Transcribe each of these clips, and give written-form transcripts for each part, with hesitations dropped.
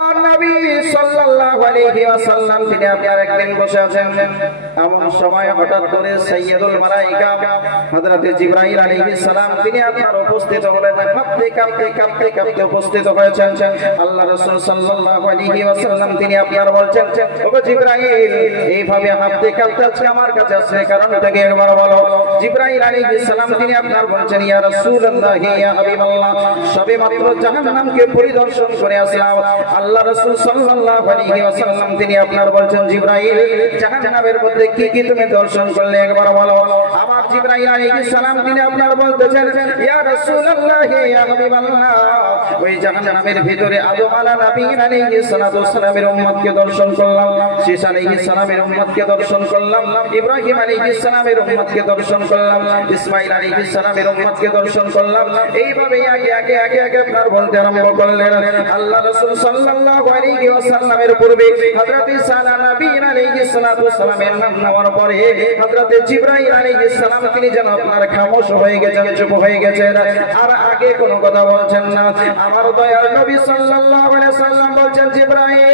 নবী সাল্লাল্লাহু আলাইহি ওয়াসাল্লাম তিনি আপনার একদিন বসে আছেন, এমন সময় হঠাৎ করে সাইয়্যিদুল মালায়েকা হযরত জিবরাইল আলাইহিস সালাম তিনি আপনার উপস্থিত হলেন। কাঁপতে উপস্থিত হয়েছেন। আল্লাহ রাসূল সাল্লাল্লাহু আলাইহি ওয়াসাল্লাম তিনি আপনার বলছেন, ওগো জিবরাইল, এইভাবে কাঁপতে আজকে আমার কাছে আসছে কারণ থেকে একবার বলো। জিবরাইল আলাইহিস সালাম তিনি আপনার বলছেন, ইয়া রাসূলুল্লাহ, ইয়া হাবিবাল্লাহ, সবেমাত্র জাহান্নামকে পরিদর্শন করে আসলাম। আল্লাহ রাসূল সাল্লাল্লাহু আলাইহি ওয়াসাল্লাম তিনি আপনার বলছেন, জিবরাইল, জাহান্নামের মধ্যে কি কি তুমি দর্শন করলে একবার বলো। আমার জিবরাইল আলাইহিস সালাম তিনি আপনার বলতেছেন, ইয়া রাসূলুল্লাহ, ইয়া হাবিবাল্লাহ, ওই জাহান্নামের ভিতরে আদম আলাইহিস সালাতু ওয়াস সালামের উম্মতকে দর্শন করলাম, শীস আলাইহিস সালামের উম্মতকে দর্শন করলাম, ইব্রাহিম আলাইহিস সালামের উম্মতকে দর্শন করলাম, ইসমাঈল আলাইহিস সালামের উম্মতকে দর্শন করলাম। এইভাবে আগে আপনার বলতে আরম্ভ করলেন। আল্লাহ রাসূল সাল্লাল্লাহু আলাইহি ওয়াসাল্লামের পূর্বে হযরত ঈসা নবী আলাইহিস সালাতু ওয়াস সালামের নাম নেওয়ার পরে হযরত জিবরাইল আলাইহিস সালাম তিনি যেন আপনার খামোশ হয়ে গেছেন, চুপ হয়ে গেছেন, আর আগে কোনো কথা বলছেন না। আমার দয়ার নবী সাল্লাল্লাহু আলাইহি ওয়াসাল্লাম বলছেন, জিবরাইল,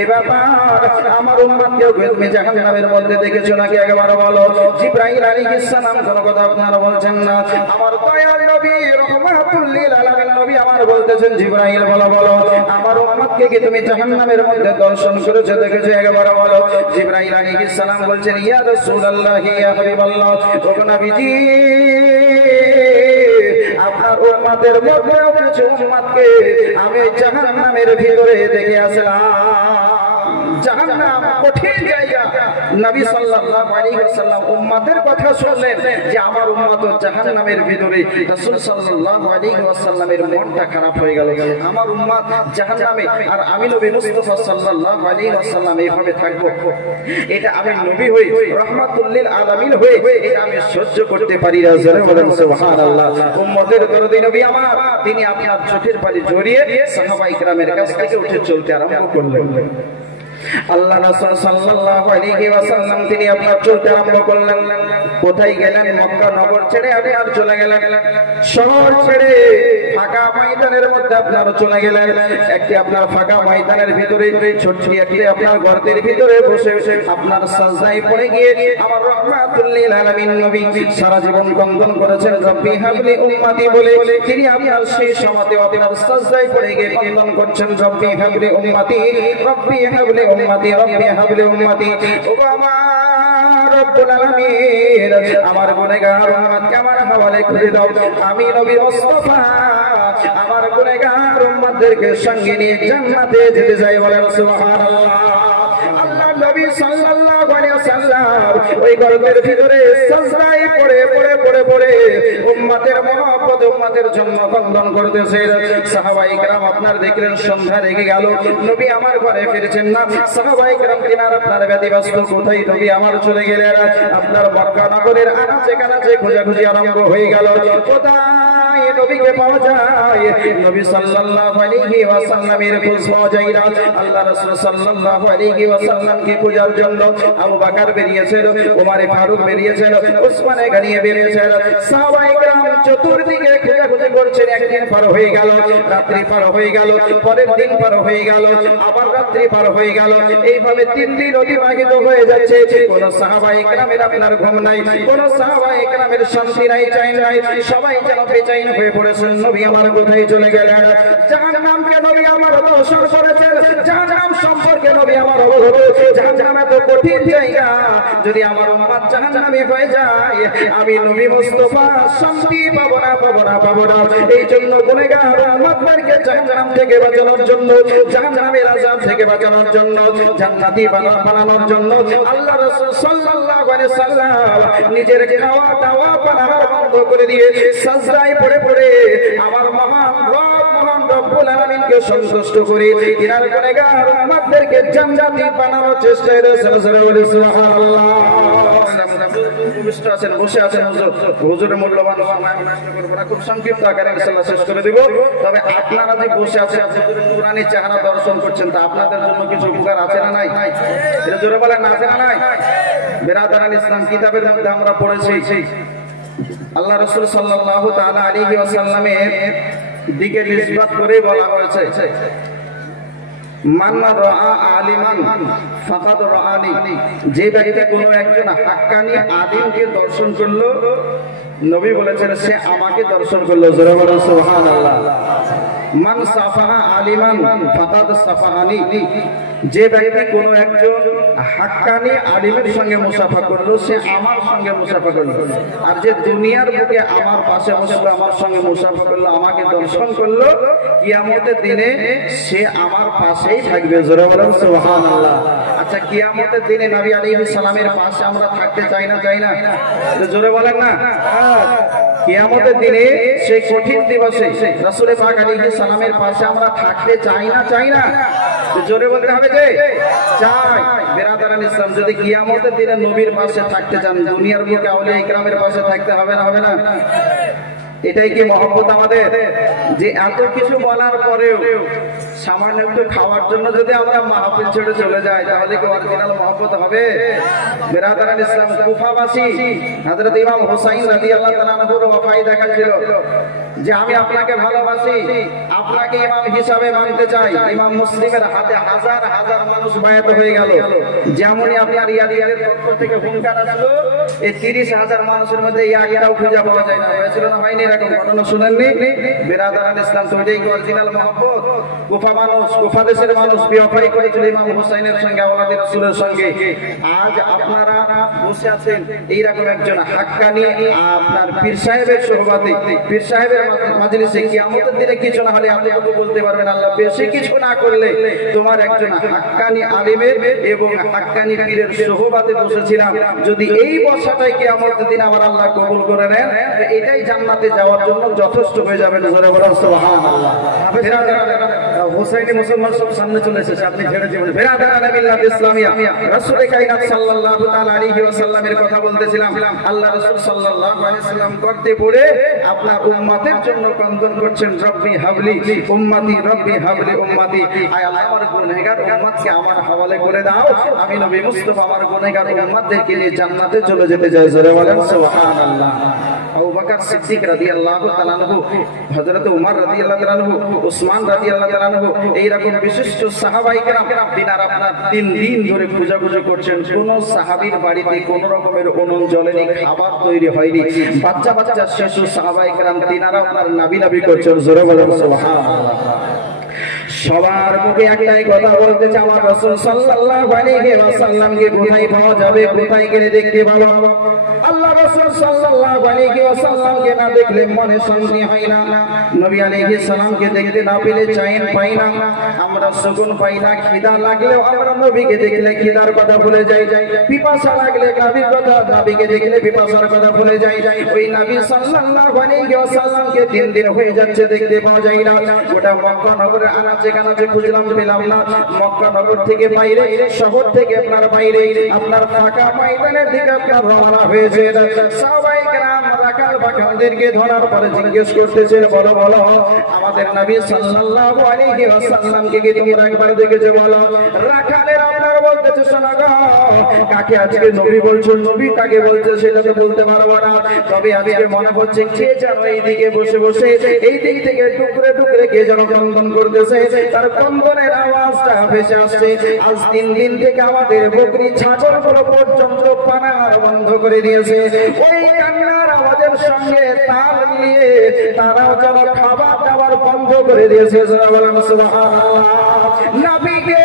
এ ব্যাপার আমার উম্মতকে তুমি জাহান্নামের মধ্যে দেখেছো নাকি একবার বলো। জিবরাইল আলাইহিস সালাম কোনো কথা আপনারা বলছেন না। আমার দয়ার নবী রাহমাতুল লিল আলামিন নবী আমার বলতেছেন, জিবরাইল বলো, আমার উম্মতকে কি তুমি জাহান্নামের মধ্যে দর্শন করেছো দেখেছো একবার বলো। জিবরাইল আলাইহিস সালাম বলছেন, ইয়া রাসূলুল্লাহ, ইয়া হাবিবাল্লাহ, ওগো নবীজি, আপনার উম্মতের মধ্যে কিছু উম্মতকে আমি জাহান্নামের ভিতরে দেখে আসলাম। জাহান্নাম কঠিন জায়গা। নবী সাল্লাল্লাহু আলাইহি ওয়াসাল্লাম উম্মতের কথা শুনলেন যে আমার উম্মত জাহান্নামের ভিতরে। রাসূল সাল্লাল্লাহু আলাইহি ওয়াসাল্লামের মনটা খারাপ হয়ে গেল, আমার উম্মত জাহান্নামে, আর আমি নবী মুস্তাফা সাল্লাল্লাহু আলাইহি ওয়াসাল্লাম এইভাবে থাকবো, এটা আমি নবী হই, রাহমাতুল লিল আলামিন হই, এটা আমি সহ্য করতে পারি না। জোরে বলেন সুবহানাল্লাহ। উম্মতের দরদি নবী আমার তিনি আপনার চোখের পানি ঝরিয়ে সাহাবায়ে কেরামের কাছ থেকে উঠে চলতে আরম্ভ করলেন। আল্লাহ রাসূল সাল্লাল্লাহু আলাইহি ওয়াসাল্লাম তিনি আপনার চলতে আরম্ভ করলেন। কোথায় গেলেন? মক্কা নগর ছেড়ে আর চলে গেলেন, শহর ছেড়ে ফাঁকা ময়দানের মধ্যে আপনার চলে গেলেন। একটি আপনার ফাঁকা ময়দানের ভিতরে ছোট্ট একটি আপনার গর্তের ভিতরে বসে আপনার সাজদায় পড়ে গিয়ে আমার রাহমাতুল লিল আলামিন নবী সারা জীবন কন্দন করেছেন, রব্বি হাবলি উম্মতি বলে। তিনি আপনার সেই সময়তে আপনার সাজদায় পড়ে গিয়ে কন্দন করছেন, রব্বি হাবলি উম্মতি, রব্বি হাবলি উম্মতি, রব্বি হাবলি উম্মতি। ও আমার রব্বুল আলামিন, আমার গুনাহগার উম্মতকে আমার হাওয়ালে করে দাও। আমি নবী মুস্তাফা আমার গুনাহগার উম্মতদেরকে সঙ্গে নিয়ে জান্নাতে যেতে চাই। বলেন সুবহানাল্লাহ। আল্লাহ নবী সাল্লাল্লাহু আলাইহি ওয়াসাল্লাম ওই গর্তের ভিতরে সাজদায় পড়ে উম্মতের মহব্বত, উম্মতের জন্য কন্দন করতেছে। সাহাবায়ে কেরাম আপনার দেখলেন সন্ধ্যা লেগে গেল, নবী আমার ঘরে ফিরছেন না। সাহাবায়ে কেরাম কিনার আপনার ব্যতিব্যস্ত, কোথায় নবী আমার চলে গেলেন। আপনার মক্কা নগরের আনাচে কানাচে খোঁজাখুঁজি আরম্ভ হয়ে গেল, কোথায় নবীকে পাওয়া যায়। নবী সাল্লাল্লাহু আলাইহি ওয়াসাল্লামের খোঁজ পাওয়া যায় না। আল্লাহ রাসূল সাল্লাল্লাহু আলাইহি ওয়াসাল্লামকে খোঁজার জন্য আবু বকর বেরিয়েছেন, ওমর ফারুক বেরিয়েছেন, উসমান গনি বেরিয়েছেন। সাহাবায়ে কেরাম চতুর্দিকে খোঁজাখুঁজি করছেন। একদিন পার হয়ে গেল, রাত্রি পার হয়ে গেল, পরের দিন পার হয়ে গেল, আবার রাত্রি পার হয়ে গেল। এইভাবে 3 দিন অতিবাহিত হয়ে যাচ্ছে। কোন সাহাবায়ে কেরামের আপনার ঘুম নাই, কোন সাহাবায়ে কেরামের শান্তি নাই, চাই নাই, সবাই যেন বেচैन হয়ে পড়েছেন। নবী আমার কোথায় চলে গেলেন? জাহান্নামকে নবী আমার দর্শন করেছেন, জাহান্নাম সম্পর্কে নবী আমার অবগত। জাহান্নাম এত কঠিন জায়গা, যদি আমার উম্মত জাহান্নামী হয়ে যায় আমি নবী মুস্তাফা শান্তি পাবো না। এই জন্য গুনাহগার উম্মতদেরকে জাহান্নাম থেকে বাঁচানোর জন্য, জাহান্নামের আযাব থেকে বাঁচানোর জন্য, জান্নাতি বানানোর জন্য আল্লাহ রাসূল সাল্লাল্লাহু আলাইহি ওয়াসাল্লাম নিজের খাওয়া দাওয়া পানা বন্ধ করে দিয়ে সাজদায় পড়ে আমার মহান রব্বুল আলামিনকে সন্তুষ্ট করে তিনার গুনাহগার উম্মতদেরকে জান্নাতি বানানোর চেষ্টায় রয়েছেন। সুবহানাল্লাহ। বসে আছেন হুজুরের মূল্যবান সময় নষ্ট করব না, খুব সংক্ষিপ্ত আকারে ইনশাআল্লাহ শেষ করে দেব। তবে আপনারা যে বসে আছেন হুজুরের নুরানি চেহারা দর্শন করছেন, তা আপনাদের জন্য কিছু উপকার আছে না নাই? এটা জোরে বলেন, আছে না নাই? বিরাদারান ইসলাম কিতাবের মধ্যে আমরা পড়েছি আল্লাহ রাসূল সাল্লাল্লাহু তাআলা আলাইহি ওয়াসাল্লামের দিকে নিসবত করে বলা হয়েছে, মান রাআ আলিমান ফাকাদ রাআনি, যে ব্যক্তি কোনো একজন হাক্কানি আলিমকে দর্শন করলো, নবী বলেছেন সে আমাকে দর্শন করলো। জোরে বলুন সুবহানাল্লাহ। মান সাফাহা আলিমান ফাকাদ সাফাহানি, যে ব্যক্তি কোনো একজন হাক্কানি আলিমের সঙ্গে মুসাফা করলো, সে আমার সঙ্গে মুসাফা করলো। আর যে দুনিয়ার বুকে আমার পাশে বসলো, আমার সঙ্গে মুসাফা করলো, আমাকে দর্শন করলো, কিয়ামতের দিনে সে আমার পাশেই থাকবে। জোরে বলেন সুবহানাল্লাহ। আচ্ছা, কিয়ামতের দিনে নবী আলাইহিস সালামের পাশে আমরা থাকতে চাই না, চাই না? জোরে বলেন না। কিয়ামতের দিনে সেই কঠিন দিবসে রাসূল পাক আলাইহিস সালামের পাশে আমরা থাকতে চাই না, চাই না? জোরে বলতে হবে যে চাই। বেরাদারান ইসলাম, যদি কিয়ামতের দিনে নবীর পাশে থাকতে চান, দুনিয়ার বুকে আউলিয়া ইকরামের পাশে থাকতে হবে না, হবে না? এটাই কি মহব্বত আমাদের? যে এত কিছু বলার পরেও সামান্য একটু খাওয়ার জন্য যদি আমরা মাহফিল ছেড়ে চলে যাই, তাহলে কি অরিজিনাল মহব্বত হবে? বেরাদারান ইসলাম, কুফাবাসী হযরত ইমাম হুসাইন রাদিয়াল্লাহু তাআলা আনহুর ওয়াফাই দেখাচ্ছিল যে আমি আপনাকে ভালোবাসি, আপনাকে ইমাম হিসাবে মানতে চাই। ইমাম মুসলিমের হাতে হাজার হাজার মানুষ বায়াত হয়ে গেল। যেমনই আপনার ইয়াদিয়াদের পক্ষ থেকে হুঙ্কার আসলো, এই 30,000 মানুষের মধ্যে একটাও খুঁজে পাওয়া যায় না। হয়েছিল না হয়নি? এরকম ঘটনা শুনেননি? বেরাদারান ইসলাম, তো এটাই অরিজিনাল মহব্বত। কুফা মানুষ, কুফা দেশের মানুষ বিওফাই করেছিল ইমাম হুসাইনের সঙ্গে, আওলাদে রাসূলের সঙ্গে। আজ আপনারা বসে আছেন এইরকম একজন হাক্কানি আপনার পীর সাহেবের সোহবতে, পীর সাহেবের মাজলিসে। কিয়ামতের দিনে কিছু না হলে আপনি বলতে পারবেন আল্লাহ বেশি কিছু না করলে তোমার একজন হাক্কানি আলিমের এবং হাক্কানি পীরের সোহবতে বসেছিলাম, যদি এই বসাটাই কিয়ামতের দিনে আমার আল্লাহ কবুল করে নেন, এটাই জান্নাতে যাওয়ার জন্য যথেষ্ট হয়ে যাবে। জোরে বলুন সুবহানাল্লাহ। হুসাইনি মুসলমান সব সামনে চলে এসেছে, আপনি ছেড়ে দিবেন। বেরাদারান মিল্লাত ইসলামিয়া, রাসূল কায়নাত সাল্লাল্লাহু তাআলা আলাইহি ওয়াসাল্লামের কথা বলতেছিলাম। আল্লাহ রাসূল সাল্লাল্লাহু আলাইহি ওয়াসাল্লাম করতে পড়ে আপনার উম্মতের জন্য কন্দন করছেন, রব্বি হাবলি উম্মতি, রব্বি হাবলি উম্মতি। আয় আল্লাহ, আমার গুনাহগার উম্মতকে আমার হাওয়ালে করে দাও, আমি নবী মুস্তাফা আমার গুনাহগার উম্মতদেরকে নিয়ে জান্নাতে চলে যেতে চাই। জোরে বলেন সুবহানাল্লাহ। আবু বকর সিদ্দিক রাদিয়াল্লাহু তাআলা আনহু, হযরত উমর রাদিয়াল্লাহু তাআলা আনহু, উসমান রাদিয়াল্লাহু তাআলা আনহু, এই রকম বিশিষ্ট সাহাবায়ে কেরাম দিনার আপনার 3 দিন ধরে খোঁজাখুঁজি করছেন। কোন সাহাবীর বাড়িতে কোন রকমের উনুন জ্বলেনি, খাবার তৈরি হয়নি। বাচ্চা বাচ্চা শিশু সাহাবায়ে কেরাম দিনারা আপনার নাবি করছেন। জোরে বলেন সুবহানাল্লাহ। সবার মুখে একটাই কথা বলতে চাই, আমার রাসূল সাল্লাল্লাহু আলাইহি ওয়াসাল্লামকে কোথায় পাওয়া যাবে, কোথায় গেলে দেখতে পাবো? আল্লাহ রাসূল সাল্লাল্লাহু আলাইহি ওয়াসাল্লামকে না দেখলে মনে শান্তি হয় না, নবী আলাইহিস সালামকে দেখতে না পেলে চैन পাই না, আমরা সুকুন পাই না। খিদা লাগলেও আমরা নবীকে দেখলে খিদার কথা ভুলে যাই, পিপাসা লাগলে নবীর কথা, নবীকে দেখলে পিপাসার কথা ভুলে যাই। ওই নবী সাল্লাল্লাহু আলাইহি ওয়াসাল্লামকে 3 দিন হয়ে যাচ্ছে দেখতে পাওয়া যায় না। গোটা মক্কা নগরে আনাচে কানাচে খুঁজলাম, পেলাম না। মক্কা নগর থেকে বাইরে, শহর থেকে আপনার বাইরে, আপনার ফাঁকা ময়দানের দিকে আপনার রওনা হয়েছে। সাহাবায়ে কেরাম রাখাল বাখানদেরকে ধরার পরে জিজ্ঞেস করতেছেন, বলো বলো আমাদের নবী সাল্লাল্লাহু আলাইহি ওয়াসাল্লামকে কি তোমরা একবার দেখেছো? বলো। রাখালের আপনার বলতেছে, শোনো গো, কাকে আজকে নবী বলছো? নবী কাকে বলছে সেটা তো বলতে পারবো না, তবে আজকে মনে হচ্ছে কে যেন এইদিকে বসে বসে এই দিক থেকে টুকরে টুকরে কে যেন কন্দন করতেছে, তার কন্দনের আওয়াজটা ভেসে আসছে। আজ 3 দিন থেকে আমাদের বকরি ছাগল গুলো পর্যন্ত পানার বন্ধ করে দিয়েছে। ওই কান্নার আওয়াজের সঙ্গে তাল মিলিয়ে তারাও যেন খাবার দাবার বন্ধ করে দিয়েছে। সুবহানাল্লাহ। নবীকে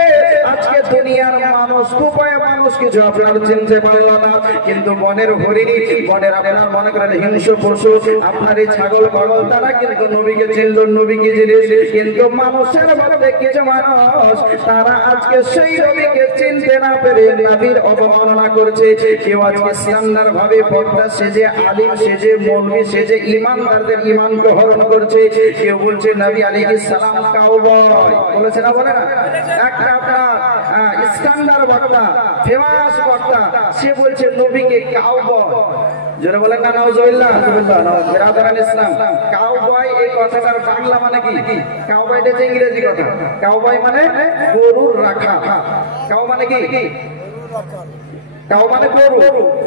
আজকে দুনিয়ার মানুষ, কুপায় মানুষ কিছু আপনার চিনতে পারল না, কিন্তু বনের হরিণী, বনের আপনার মনে করেন হিংস্র পশু, আপনার এই ছাগল পাগল, তারা কিন্তু নবীকে চিনল, নবীকে জিনিস। কিন্তু মানুষের মধ্যে কিছু মানুষ তারা আজকে সেই নবীকে চিনতে না পেরে নবীর অবমাননা করছে। কেউ আজকে স্ট্যান্ডার্ড ভাবে পর্দা সেজে, আলিম সেজে, মৌলভী সেজে ইমানদারদের ইমানকে হরণ করছে। কেউ বলছে নবী আলাইহিস সালাম কাউবয়, বলেছে না, বলে না? একটা আপনার স্ট্যান্ডার্ড বক্তা, ফেমাস বক্তা, সে বলছে নবীকে কাউবয়। জোরে বলেন না নাউজুবিল্লাহ। বিরাদারান ইসলাম, কাউবয় এই কথাটার বাংলা মানে কি? কাউবয় এটা ইংরেজি কথা। কাউবয় মানে গরুর রাখা। কাউ মানে কি? কাউ মানে গরু।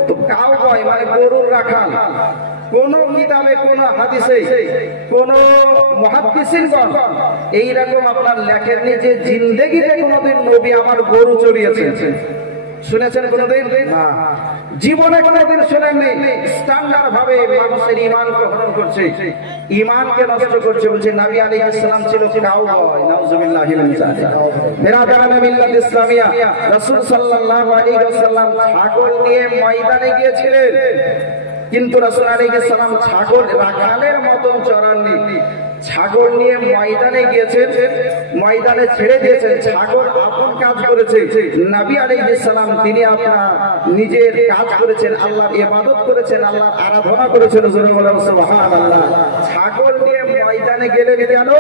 তো কাউবয় মানে গরুর রাখাল। কোন কিতাবে কোন হাদিসে কোন মুহাদ্দিসিনগণ এইরকম আপনার লেখেননি যে জিন্দেগিতে কোনদিন নবী আমার গরু চড়িয়েছে। শুনেছেন কোনদিন? না, জীবনে কোনদিন শুনেননি। স্ট্যান্ডার্ড ভাবে মানুষের ঈমানকে হরণ করছে, ঈমানকে নষ্ট করছে। বলছে নবী আলাইহিস সালাম ছিল কাউবয়। নাউজুবিল্লাহি মিন যালিক। বিরাদারান মিল্লাত ইসলামিয়া, রাসূল সাল্লাল্লাহু আলাইহি ওয়াসাল্লাম ছাগল নিয়ে ময়দানে গিয়েছিলেন, কিন্তু রাসূল আলাইহিস সালাম ছাগল রাখালের মতন চড়াননি। ছাগল নিয়ে ময়দানে গিয়েছেন, ময়দানে ছেড়ে দিয়েছেন, ছাগল আপন কাজ করেছে। নবী আলাইহিস সালাম তিনি আপনার নিজের কাজ করেছেন, আল্লাহর ইবাদত করেছেন, আল্লাহর আরাধনা করেছেন। জোরে বলেন সুবহানাল্লাহ। ছাগল নিয়ে ময়দানে গেলেন কেন?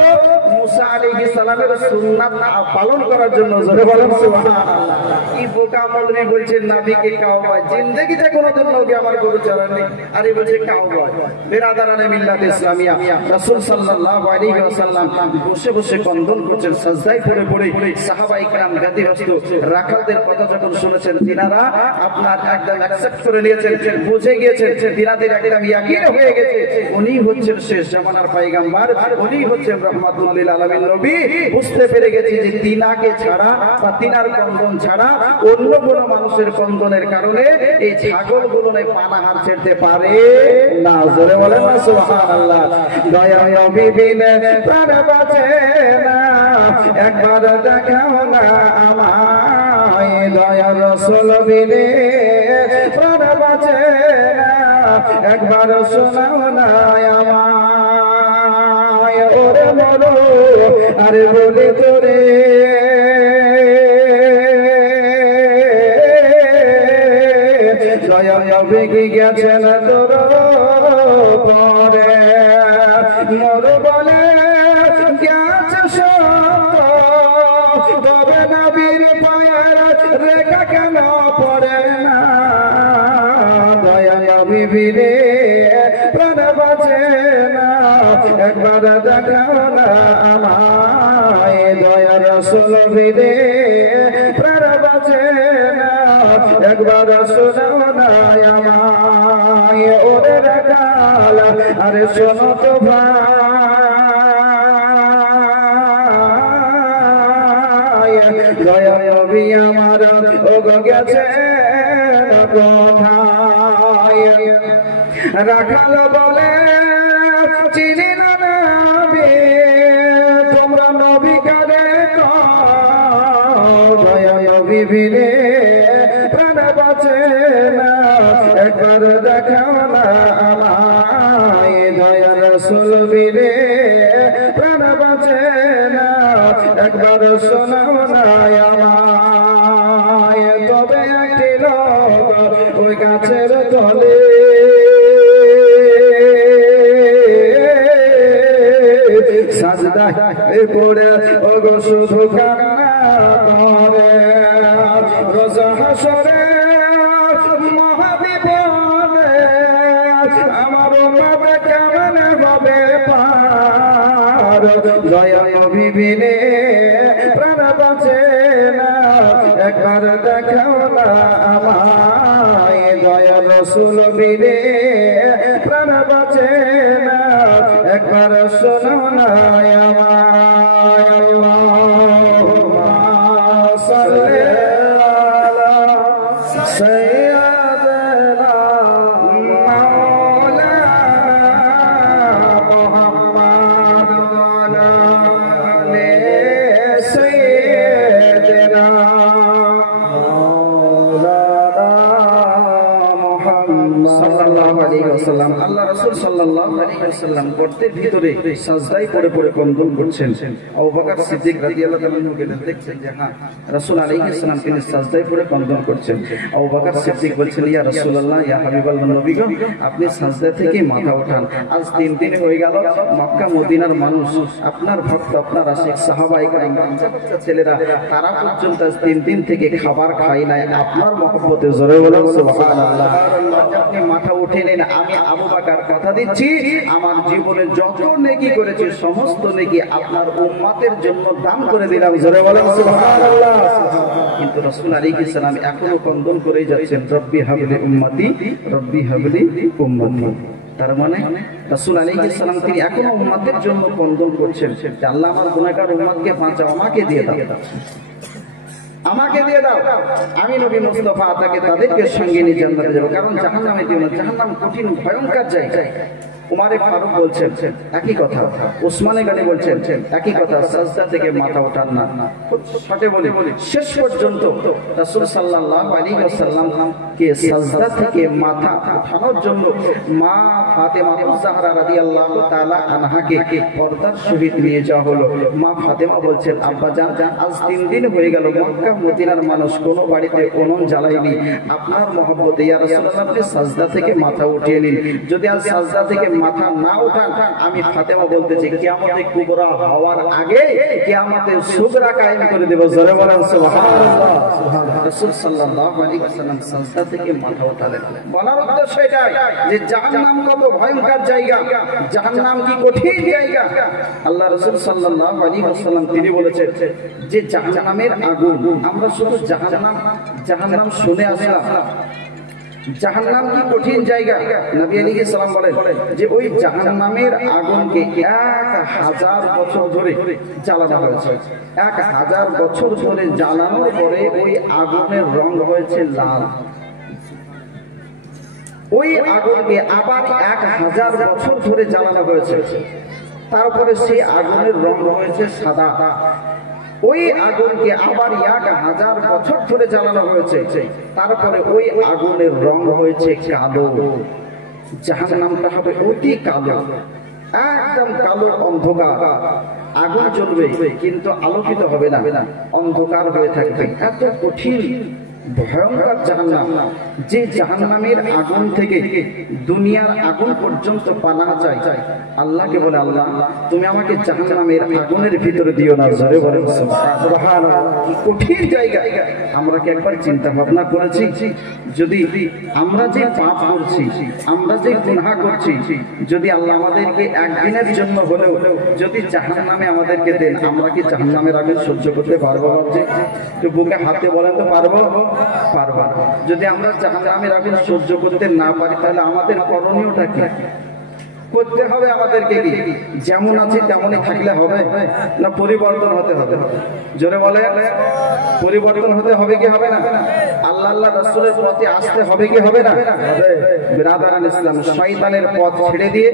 মুসা আলাইহিস সালামের সুন্নাত পালন করার জন্য। জোরে বলেন সুবহানাল্লাহ। কি বোকা মৌলভী বলছেন নবীকে কাউবয়, জিন্দেগিতে কোনদিন নবী আমার গরু চড়াননি, আর এই বলছে কাউবয়। বিরাদারানে মিল্লাত ইসলামিয়া, রাসূল সাল্লাল্লাহু আলাইহি ওয়াসাল্লাম বসে বসে কন্দন করছেন, সাজদায় পড়ে পড়ে। সাহাবায়ে কেরাম ব্যতিব্যস্ত, রাখালদের কথা যখন শুনেছেন তিনারা আপনার একদম অ্যাকসেপ্ট করে নিয়েছেন, বুঝে গিয়েছেন, তিনাদের একদম ইয়াকিন হয়ে গেছে উনি হচ্ছেন শেষ জামানার পয়গম্বর, উনি হচ্ছেন রাহমাতুল লিল আলামিন নবী। বুঝতে পেরে গেছে যে তিনাকে ছাড়া বা তিনার কন্দন ছাড়া অন্য কোনো মানুষের কন্দনের কারণে এই ছাগলগুলো পানাহার ছেড়তে পারে না। জোরে বলেন না সুবহানাল্লাহ। দয়া নবী বিনে প্রাণ বাঁচে না, একবার দেখাও না আমায়। দয়া রাসূল বিনে প্রাণ বাঁচে না, একবার শোনাও না আমায়। ওরে মরো আরে বলে তোরে দয়া নবী গেছেন তোর পরে, মোর বলে গেছে সত্য, তবে নবীর পায়ের রেখা কেন পড়ে না? দয়া নবী বিনে প্রাণ বাঁচে না, একবার দেখাও না আমায়। দয়া রাসূল বিনে প্রাণ বাঁচে না, একবার শোনাও না আমায়। ওরে রাখাল আরে শোনো তো ভাই, দয়া নবী আমার ওগো গেছেন কোথায়? রাখাল বলে চিনি না নবী, তোমরা নবী কারে কও? দয়া নবী বিনে প্রাণ বাঁচে না, একবার দেখাও না আমায়। দয়া রাসূল বিনে প্রাণ বাঁচে না, একবার শোনাও না আমায়। তবে একটি লোক ওই গাছের তলে সাজদায় পড়ে ওগো শুধু কান্না করে। রোজ হাসরে মহাবিপদে আমার উম্মত কেমন হবে পার? দয়া নবী বিনে প্রাণ বাঁচে না, একবার দেখাও না আমায়। দয়া রাসূল বিনে প্রাণ বাঁচে না, একবার শোনাও না আমায়। আল্লাহুম্মা সাল্লি আলা সাইয়্যিদিনা মাওলানা মুহাম্মাদ ওয়া আলি সাইয়্যিদিনা সাল্লাল্লাহু আলাইহি ওয়াসাল্লাম। আল্লাহ রাসূল সাল্লাল্লাহু আলাইহি ওয়াসাল্লাম গর্তের ভিতরে সাজদায় পড়ে পড়ে কন্দন করছেন। আবু বকর সিদ্দিক রাদিয়াল্লাহু তাআলা গেলেন, দেখছেন যে হ্যাঁ রাসূল আলাইহিস সালাম তিনি সাজদায় পড়ে কন্দন করছেন। আবু বকর সিদ্দিক বলছেন, ইয়া রাসূলুল্লাহ, ইয়া হাবিবাল্লাহ নবী গো, আপনি সাজদা থেকে মাথা ওঠান। আজ 3 দিন হয়ে গেল মক্কা মদিনার মানুষ, আপনার ভক্ত, আপনার আশিক সাহাবায়ে কেরাম, বাচ্চা বাচ্চা ছেলেরা, তারা পর্যন্ত আজ 3 দিন থেকে খাবার খায় নাই আপনার মহব্বতে। জোরে বলেন সুবহানাল্লাহ। আপনি মাথা উঠে নেন, আমি আবু বকর কথা দিচ্ছি আমার জীবনে যত নেকি করেছি সমস্ত নেকি আপনার উম্মতের জন্য দান করে দিলাম। জোরে বলেন সুবহানাল্লাহ। কিন্তু রাসূল আলাইহিস সালাম এখনো কন্দন করেই যাচ্ছেন, রব্বি হাবলি উম্মতি, রব্বি হাবলি উম্মতি। তার মানে রাসূল আলাইহিস সালাম তিনি এখনো উম্মতের জন্য কন্দন করছেন যে আল্লাহ আমার গুনাহগার উম্মতকে বাঁচাও, আমাকে দিয়ে দাও, আমাকে দিয়ে দাও, আমি নবী মুস্তাফা তাদেরকে সঙ্গে নিয়ে জান্নাতে যাব। কারণ জাহান্নামে দিও না, জাহান্নাম কঠিন ভয়ঙ্কর জায়গা। উমারে ফারুক বলছেন একই কথা, ওসমানে গনি বলছেন একই কথা, সাজদা থেকে মাথা ওঠান না। শর্টে বলি, শেষ পর্যন্ত রাসূল সাল্লাল্লাহু আলাইহি ওয়াসাল্লাম কে সাজদা থেকে মাথা ওঠানোর জন্য মা ফাতেমা জাহরা রাদিয়াল্লাহু তাআলা আনহাকে পর্দার সহিত নিয়ে যাওয়া হলো। মা ফাতেমা বলছেন, আব্বা জান, আজ 3 দিন হয়ে গেল মক্কা মদিনার মানুষ কোনো বাড়িতে উনুন জ্বালায়নি, আপনার মহব্বতে ইয়া রাসূলুল্লাহ আপনি সাজদা থেকে মাথা উঠিয়ে নিন। যদি আজ সাজদা থেকে মাথা না উঠান, আমি ফাতেমা বলতেছি কিয়ামতে কুবরা হওয়ার আগে কিয়ামতে সুগরা কায়েম করে দেব। জোরে বলেন সুবহানাল্লাহ। রাসূল সাল্লাল্লাহু আলাইহি ওয়াসাল্লাম সাজদা থেকে মাথা উঠালেন। বলার উদ্দেশ্য এটাই যে জাহান্নাম কত ভয়ঙ্কর জায়গা, জাহান্নাম কি কঠিন জায়গা। আল্লাহ রাসূল সাল্লাল্লাহু আলাইহি ওয়াসাল্লাম তিনি বলেছেন যে জাহান্নামের আগুন, আমরা শুধু জাহান্নাম শুনে আসলাম, জাহান্নাম কি কঠিন জায়গা। নবী আলাইহিস সালাম বলেন যে ওই জাহান্নামের আগুনকে 1000 বছর ধরে জ্বালানো হয়েছে। 1000 বছর ধরে জ্বালানোর পরে ওই আগুনের রং হয়েছে লাল। ওই আগুনকে আবার 1000 বছর ধরে জ্বালানো হয়েছে, তারপরে সেই আগুনের রং হয়েছে সাদা। ওই আগুনকে আবার 1000 বছর ধরে জ্বালানো হয়েছে, তারপরে ওই আগুনের রং হয়েছে কালো। জাহান্নামটা হবে অতি কালো, একদম কালো অন্ধকার। আগুন জ্বলবে কিন্তু আলোকিত হবে না, অন্ধকার হয়ে থাকবে। এত কঠিন ভয়ঙ্কর জাহান্নাম, যে জাহান্নামের আগুন থেকে দুনিয়ার আগুন পর্যন্ত পানাহ চাই। আল্লাহকে বলে, আল্লাহ তুমি আমাকে জাহান্নামের আগুনের ভিতরে দিও না। জোরে বলেন সুবহানাল্লাহ। কি কঠিন জায়গা। আমরা কি একবার চিন্তা ভাবনা করেছি, যদি আমরা যে পাপ করছি, আমরা যে গুনাহ করছি, যদি আল্লাহ আমাদেরকে একদিনের জন্য হলেও যদি জাহান্নামে আমাদেরকে দেন, আমরা কি জাহান্নামের আগুন সহ্য করতে পারবো? ভাবছি তো বুকে হাতে বলেন তো পারবো? পারবো। যদি আমরা জাহান্নামের আগুন সহ্য করতে না পারি, তাহলে আমাদের করণীয়টা কি? করতে হবে আমাদেরকে কি যেমন আছে তেমনই থাকলে হবে না পরিবর্তন হতে হবে? জোরে বলে, পরিবর্তন হতে হবে কি হবে না? আল্লাহ রাসূলের পথে আসতে হবে কি হবে না? বিরাদারান ইসলাম, শয়তানের পথ ছেড়ে দিয়ে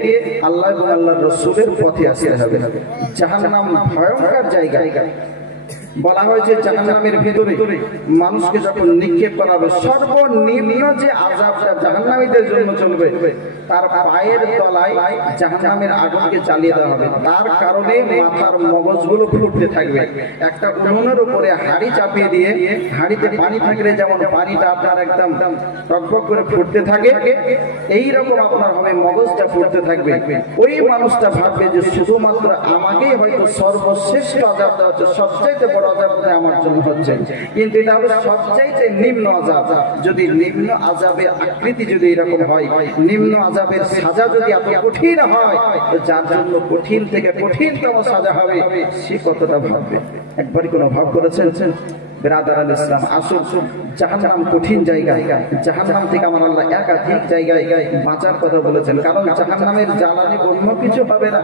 আল্লাহ এবং আল্লাহর রাসূলের পথে আসতে হবে। জাহান্নাম ভয়ঙ্কর জায়গা। বলা হয়েছে জাহান্নামের ভিতরে মানুষকে যখন নিক্ষেপ করা হবে, সর্বনিম্ন যে আযাবটা জাহান্নামীদের জন্য চলবে, তার পায়ের তলায় জাহান্নামের আগুনকে চালিয়ে দেওয়া হবে। তার কারণে মাথার মগজগুলো ফুটতে থাকবে। একটা উনুনের উপরে হাঁড়ি চাপিয়ে দিয়ে, হাঁড়িতে পানি থাকলে যেমন পানিটা আপনার একদম টকবক করে ফুটতে থাকে, এইরকম আপনার হবে মগজটা ফুটতে থাকবে। ওই মানুষটা ভাববে যে শুধুমাত্র আমাকেই হয়তো সর্বশ্রেষ্ঠ আযাবটা হচ্ছে, সবচাইতে বড় আযাব আমার জন্য হচ্ছে, কিন্তু এটা হলো সবচাইতে নিম্ন আযাব। যদি নিম্ন আযাবের আকৃতি যদি এরকম হয়, নিম্ন আযাবের সাজা যদি এত কঠিন হয়, তো যার জন্য কঠিন থেকে কঠিনতম সাজা হবে, সে কতটা ভাববে? একবারই কোনো ভাব করেছেন? বিরাদারান ইসলাম, আসুন, জাহান্নাম কঠিন জায়গা। জাহান্নাম থেকে আমার আল্লাহ একাধিক জায়গায় বাঁচার কথা বলেছেন, কারণ জাহান্নামের জ্বালানি অন্য কিছু হবে না।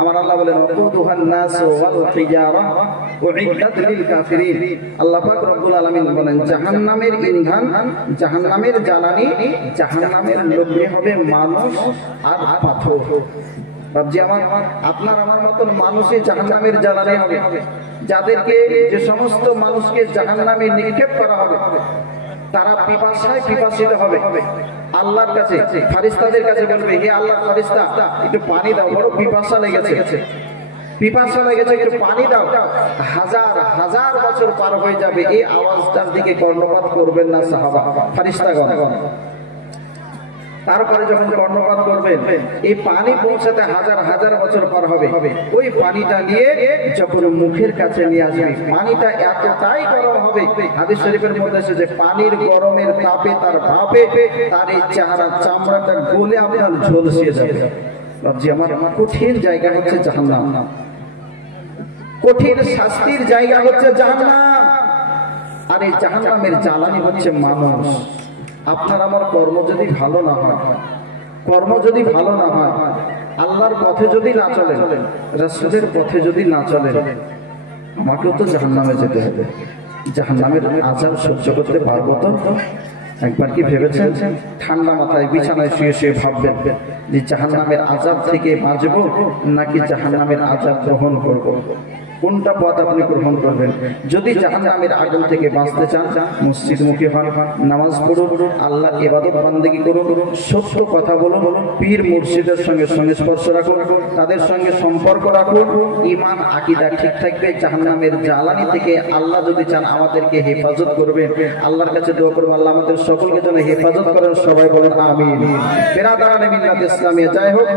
আমার আল্লাহ বলেন ওয়াকুদুহান নাস ওয়াল হিজারা উইদ্দাত লিল কাফিরিন। আল্লাহ পাক রব্বুল আলামিন বলেন জাহান্নামের ইন্ধন, জাহান্নামের জ্বালানি, জাহান্নামের লোকে হবে মানুষ আর পাথর। বাবজি আমার, আপনার আমার মতন মানুষই জাহান্নামের জ্বালানি হবে। যাদেরকে, যে সমস্ত মানুষকে জাহান্নামে নিক্ষেপ করা হবে, তারা পিপাসায় পিপাসিত হবে। আল্লাহর কাছে, ফেরেশতাদের কাছে বলবে, হে আল্লাহ ফেরেশতা একটু পানি দাও, বড় পিপাসা লেগেছে, পিপাসা লেগেছে, একটু পানি দাও। হাজার হাজার বছর পার হয়ে যাবে, এই আওয়াজটার দিকে কর্ণপাত করবেন না সাহাবা ফেরেশতাগণ। তারপরে যখন কর্ণপাত করবেন, এই পানি পৌঁছাতে হাজার হাজার বছর পার হবে। ওই পানিটা নিয়ে যখন মুখের কাছে নিয়ে আসবে, পানিটা এতটাই গরম হবে, হাদিস শরীফের মধ্যে এসেছে পানির গরমের তাপে, তার ভাপে তার এই চেহারা চামড়াটা গলে আপনার ঝলসিয়ে যাবে। বাবজি আমার, কঠিন জায়গা হচ্ছে জাহান্নাম, কঠিন শাস্তির জায়গা হচ্ছে জাহান্নাম। আর এই জাহান্নামের জ্বালানি হচ্ছে মানুষ। আপনার আমার কর্ম যদি ভালো না হয়, কর্ম যদি ভালো না হয়, আল্লাহর পথে যদি না চলে, রাসূলের পথে যদি না চলে, আমাকেও তো জাহান্নামে যেতে হবে। জাহান্নামের আযাব সহ্য করতে পারবো তো? একবার কি ভেবেছেন? ঠান্ডা মাথায় বিছানায় শুয়ে শুয়ে ভাববেন যে জাহান্নামের আযাব থেকে বাঁচবো নাকি জাহান্নামের আযাব গ্রহণ করব? কোনটা পথ আপনি গ্রহণ করবেন? যদি জাহান্নামের আগুন থেকে বাঁচতে চান, মসজিদমুখী হন, নামাজ পড়ুন, আল্লাহর ইবাদত বান্দেগী করুন, সত্য কথা বলুন, পীর মুর্শিদের সঙ্গে সংস্পর্শ রাখুন, তাদের সঙ্গে সম্পর্ক রাখুন, ঈমান আকীদা ঠিক থাকবে। জাহান্নামের জ্বালানি থেকে আল্লাহ যদি চান আমাদেরকে হেফাজত করবেন। আল্লাহর কাছে দোয়া করব আল্লাহ আমাদের সকলকে যেন হেফাজত করেন। সবাই বলেন আমিন। বিরাদারানে মিল্লাত ইসলামিয়া। যাই হোক,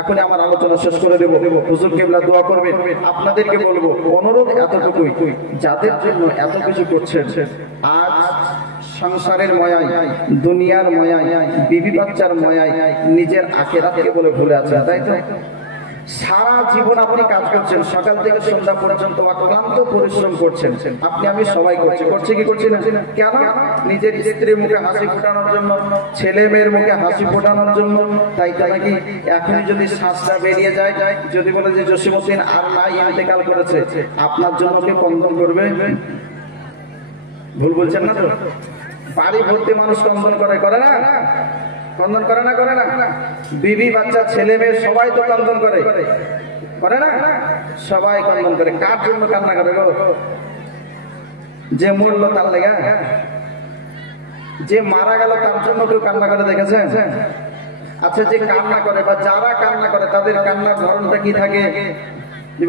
এখন আমার আলোচনা শেষ করে দেব। হুজুর কিবলা দোয়া করবেন। আপনাদেরকে বলবো, অনুরোধ এতটুকুই, যাদের জন্য এত কিছু করছেন, আজ সংসারের ময়ায়, দুনিয়ার ময়ায়, বিবি বাচ্চার ময়ায় নিজের আখিরাতকে বলে ভুলে আছেন, তাই তো? সারা জীবন আপনি কাজ করছেন, সকাল থেকে সন্ধ্যা পর্যন্ত অক্লান্ত পরিশ্রম করছেন। আপনি আমি সবাই করছি কি করছি না? কেন? নিজের স্ত্রীর মুখে হাসি ফোটানোর জন্য, ছেলে মেয়ের মুখে হাসি ফোটানোর জন্য। তাই তো নাকি? এখনই যদি শ্বাসটা বেরিয়ে যায়, যদি বলে যে জসিমউদ্দিন আর নাই, ইন্তেকাল করেছে, আপনার জন্য কে কন্দন করবে? ভুল বলছেন না তো? বাড়ি ভর্তি মানুষ কন্দন করে, করে না? কন্দন করে না? করে না? বিবি বাচ্চা ছেলে মেয়ে সবাই তো কন্দন করে, করে না? সবাই কন্দন করে। কার জন্য কান্না করে গো? যে মরলো তার লেগে? যে মারা গেল তার জন্য কেউ কান্না করে দেখেছেন? আচ্ছা, যে কান্না করে বা যারা কান্না করে তাদের কান্নার ধরনটা কি থাকে?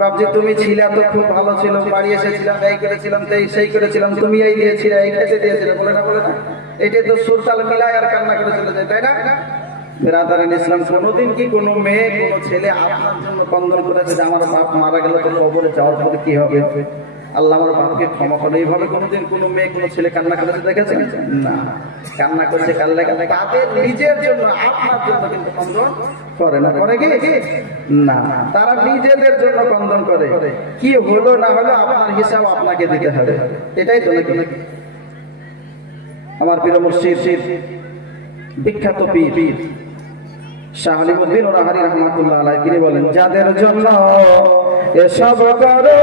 বাবজি তুমি ছিলে তো খুব ভালো ছিল, বাড়ি এসেছিলাম, এই করেছিলাম, সেই করেছিলাম, তুমি এই দিয়েছিলে, এই খেতে দিয়েছিলে, বলে না? বলে না? এটাই তো সুরতাল মিলায় আর কান্না করে চলে যায়, তাই না? বিরাদারান ইসলাম, কোনোদিন কি কোনো মেয়ে, কোনো ছেলে আপনার জন্য কন্দন করেছে যে আমার বাপ মারা গেল তো কবরে যাওয়ার পরে কি হবে? আল্লাহ আমার বাপকে ক্ষমা করে, এইভাবে কোনোদিন কোনো মেয়ে কোনো ছেলে কান্না করেছে দেখেছেন? না। কান্না করছে কার লাগা? তাদের নিজের জন্য, আপনার জন্য কিন্তু কন্দন করে না। করে কি না? তারা নিজেদের জন্য কন্দন করে। কি হলো না হলো আপনার হিসাব আপনাকে দিতে হবে, এটাই তো নাকি? আমার প্রিয় মুর্শিদ, বিখ্যাত পীর শাহ আলিমউদ্দিন ওরাহারি রাহমাতুল্লাহ আলাইহি তিনি বলেন, যাদের জন্য এসব করো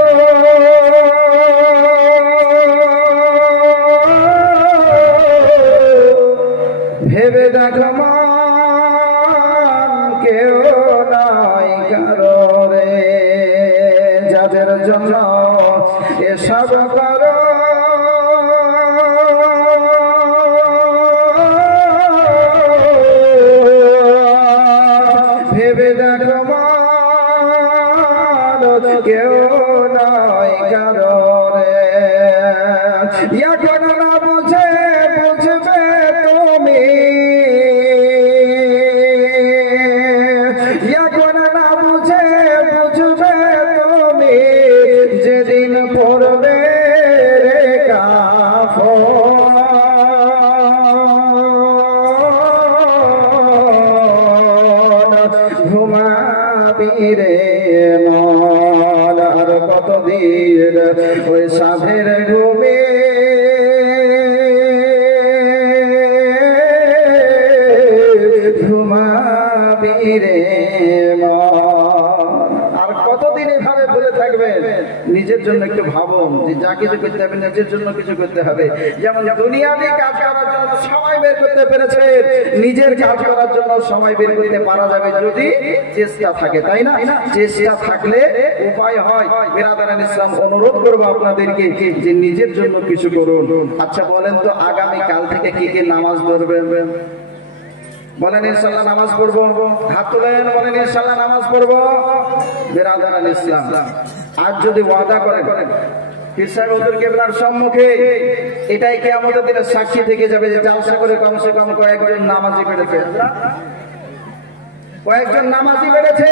ভেবে দেখো মান কেউ নাই কারো রে। যাদের জন্য এসব করো ভেবে দেখো মান কেউ নাই কারো রে। এখন না বুঝে বুঝবে তুমি, এখন না বুঝে বুঝবে তুমি, যেদিন পড়বে রে কাফন, ঘুমাবি রে মন আর কতদিন ওই সাধের ঘুমে ঘুমাবি রে মন। আর কতদিন এভাবে বলে থাকবেন? নিজের জন্য একটু ভাবুন যে যা কিছু করতে হবে নিজের জন্য কিছু করতে হবে। যেমন দুনিয়াবি কাজ করার জন্য সময় বের করতে পেরেছে, নিজের কাজ করার জন্য সময় বের করতে পারা যাবে যদি চেষ্টা থাকে, তাই না? চেষ্টা থাকলে উপায় হয়। বিরাদারান ইসলাম, অনুরোধ করবো আপনাদেরকে যে নিজের জন্য কিছু করুন। আচ্ছা বলেন তো, আগামী কাল থেকে কি কি নামাজ পড়বেন? বলেন ইনশাআল্লাহ নামাজ পড়বো। হাত তুলেন, বলেন ইনশাআল্লাহ নামাজ পড়বো। বিরাদারান ইসলাম, আজ যদি ওয়াদা করেন পীর সাহেব হুজুর কিবলার সম্মুখে, এটাই কিয়ামতের দিনে সাক্ষী থেকে যাবে যে জালসা করে কমসে কম কয়েকজন নামাজি বেড়েছে, কয়েকজন নামাজি বেড়েছে।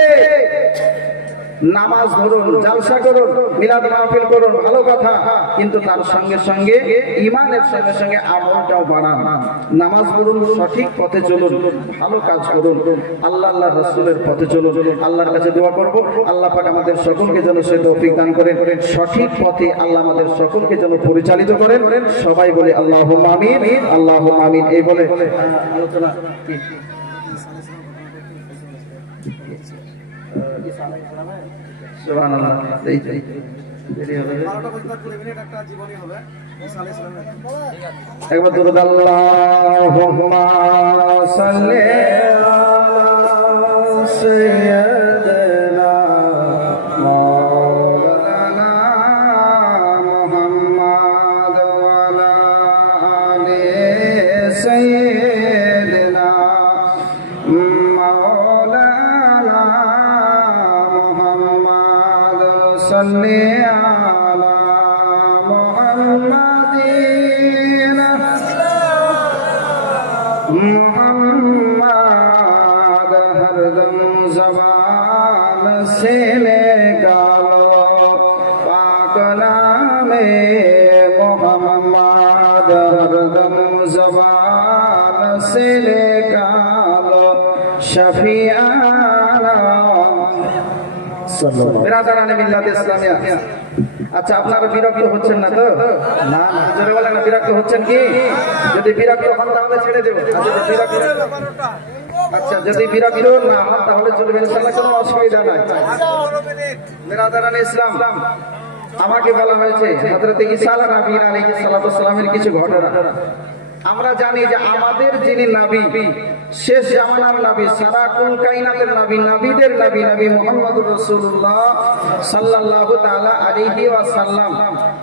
নামাজ ধরুন, জালসা করুন, মিলাদ মাহফিল করুন, ভালো কথা, কিন্তু তার সঙ্গে সঙ্গে ঈমানের সঙ্গে সঙ্গে আমলটাও বাড়ান। নামাজ পড়ুন, সঠিক পথে চলুন, ভালো কাজ করুন, আল্লাহ রাসূলের পথে চলুন। আল্লাহর কাছে দোয়া করব আল্লাহ পাক আমাদের সকলকে যেন সে তৌফিক দান করেন, সঠিক পথে আল্লাহ আমাদের সকলকে যেন পরিচালিত করেন। সবাই বলে আল্লাহুম্মা আমিন, আল্লাহুম্মা আমিন। এই বলে আলোচনা সুবহানাল্লাহ। একবার দুরূদ আল্লাহুম্মা সাল্লি আলা সাইয়্যিদিনা মাওলানা মুহাম্মদ ওয়া আলা আলি সাইয়্যিদিনা মাওলানা মুহাম্মদ সাল্লি আলা মুহাম্মাদিন मुहम्मद हरदम ज़बान से निकालो पाक नामे मुहम्मद हरदम ज़बान से निकालो शफीआना बिरादराने मिल्लत इस्लामिया। আচ্ছা, আপনারা বিরক্ত হচ্ছেন না তো? না না, জোরে বলেন, বিরক্ত হচ্ছেন কি? যদি বিরক্ত হন তাহলে ছেড়ে দেব। আচ্ছা, যদি বিরক্ত না হন তাহলে চলবে, ইনশাআল্লাহ, কোনো অসুবিধা নাই। বিরাদরানে ইসলাম, আমাকে বলা হয়েছে হযরত ঈসা আলাইহিস সালামের কিছু ঘটনা। আমরা জানি যে আমাদের যিনি নবী, শেষ জামানার নবী, সারা কুল কায়নাতের নবী, নবীদের নবী, নবী মুহাম্মদুর রাসূলুল্লাহ সাল্লাল্লাহু তাআলা আলাইহি ওয়াসাল্লাম,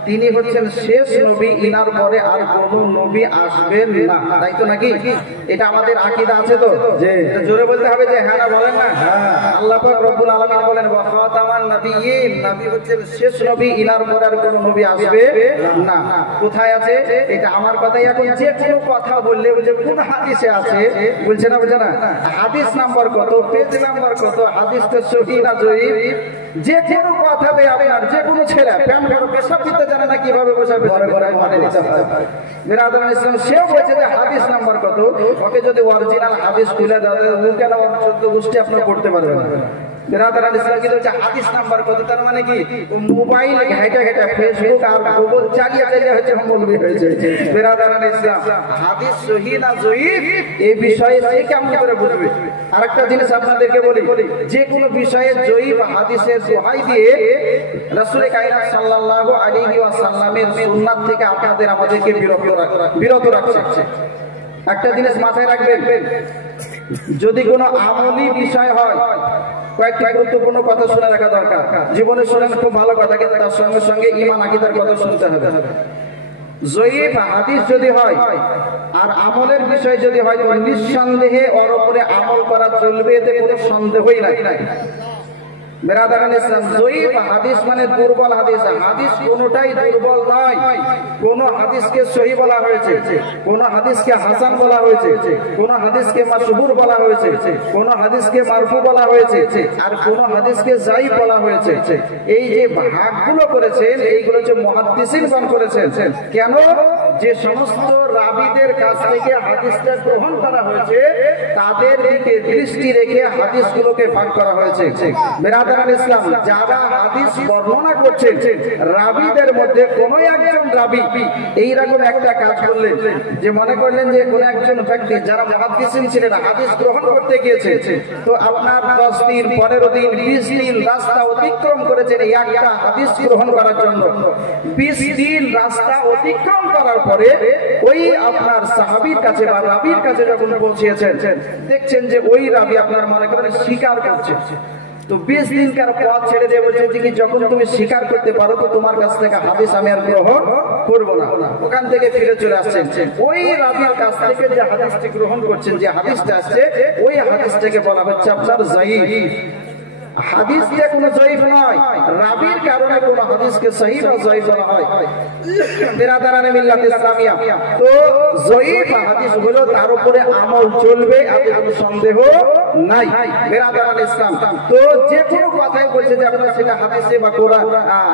তিনি হচ্ছেন শেষ নবী। ইনার পরে আর কোনো নবী আসবেন না, তাই তো নাকি? এটা আমাদের আকীদা আছে তো? জি, জোরে বলতে হবে যে হ্যাঁ না, বলেন না? আল্লাহ পাক রব্বুল আলামিন বলেন ওয়া খাতামান নাবিয়্যিন, নবী হচ্ছেন শেষ নবী, ইনার পরে আর কোনো নবী আসবে না। কোথায় আছে? এটা আমার কথাই। এখন যে কোনো কথা বললে যে কোন হাদিসে আছে, বলছে না, বুঝে না, হাদিস নাম্বার কত, পেজ নাম্বার কত, হাদিসটা সহিহ না জয়ীফ, যে কোনো কথাতে আপনার যে কোনো ছেলে প্যান বড় পেশাব দিতে জানে না, কিভাবে বসাবে ঘরে ঘরে মানে নিতে হয়। বিরাদরানে ইসলাম, সেও বলছে যে হাদিস নাম্বার কত, ওকে যদি অরিজিনাল হাদিস খুলে দেওয়া যায়, ও কেন 14 গোষ্ঠী আপনার পড়তে পারবেন না। বিরাদরানে ইসলাম কি বলছে হাদিস নাম্বার কত, তার মানে কি মোবাইল ঘেটে ঘেটে ফেসবুক আর গুগল চালিয়ে চালিয়ে হচ্ছে মৌলবি হয়েছে। বিরাদরানে ইসলাম, হাদিস সহিহ না জয়ীফ এই বিষয়ে সে কেমন করে বুঝবে? আরেকটা জিনিস আপনাদেরকে বলি, যে কোনো বিষয়ে জয়ীফ হাদিসের দোহাই দিয়ে রাসূল কায়নাত সাল্লাল্লাহু আলাইহি ওয়াসাল্লামের সুন্নাত থেকে আপনাদের আমাদেরকে বিরত রাখছে। একটা জিনিস মাথায় রাখবেন, যদি কোনো আমলি বিষয় হয়, কয়েকটি গুরুত্বপূর্ণ কথা শুনে রাখা দরকার। জীবনে শুনেন খুব ভালো কথা, কিন্তু তার সঙ্গে সঙ্গে ঈমান আকীদার কথা শুনতে হবে। জয়ীফ হাদিস যদি হয় আর আমলের বিষয় যদি হয়, তো নিঃসন্দেহে ওর উপরে আমল করা চলবে, এতে কোনো সন্দেহই নাই। বিরাদরানে ইসলাম, জয়ীফ হাদিস মানে দুর্বল হাদিস। হাদিস কোনটাই দুর্বল নয়। কোন হাদিসকে সহিহ বলা হয়েছে, কোন হাদিসকে হাসান বলা হয়েছে, কোন হাদিসকে মাশহুর বলা হয়েছে, কোন হাদিসকে মারফু বলা হয়েছে, আর কোন হাদিসকে যায়ীফ বলা হয়েছে। এই যে ভাগগুলো করেছেন, এইগুলো যে মুহাদ্দিসিনগণ করেছেন। কেন? যে সমস্ত রাবীদের কাছ থেকে হাদিসটা গ্রহণ করা হয়েছে, তাদের দিকে দৃষ্টি রেখে হাদিসগুলোকে ভাগ করা হয়েছে। বিরাদরানে ইসলাম, যারা হাদিস বর্ণনা করছেন, রাবীদের মধ্যে কোন একজন রাবী এইরকম একটা কাজ করলেন, যে মনে করলেন যে কোন একজন ব্যক্তি, যারা মুহাদ্দিসিন ছিলেন, হাদিস গ্রহণ করতে গিয়েছে, তো আপনার 10 দিন, 15 দিন, 20 দিন রাস্তা অতিক্রম করেছেন একটা হাদিস গ্রহণ করার জন্য। 20 দিন রাস্তা অতিক্রম করার পরে ওই আপনার সাহাবীর কাছে বা রাবীর কাছে যখন পৌঁছেছেন, দেখছেন যে ওই রাবী আপনার মনে করেন স্বীকার করছে। তো 20 দিনকার পথ ছেড়ে দিয়ে বলছে যে কি, যখন তুমি স্বীকার করতে পারো তো তোমার কাছ থেকে হাদিস আমি আর গ্রহণ করব না। ওখান থেকে ফিরে চলে আসছেন। ওই রাবীর কাছ থেকে যে হাদিসটি গ্রহণ করছেন, যে হাদিসটা আসছে, ওই হাদিসটাকে বলা হচ্ছে আপনার যায়ীফ। হাদিস যে কোনো জয়ীফ নয়, রাবীর কারণে কোনো হাদিসকে সহিহ বা জয়ীফ বলা হয়। বিরাদরানে মিল্লাত ইসলামিয়া, তো জয়ীফ হাদিস হলো তার উপরে আমল চলবে, এতে কোনো সন্দেহ নাই। বিরাদরানে ইসলাম, তো যে কোনো কথাই বলছে যে আপনারা সেটা হাদিসে বা কোরআন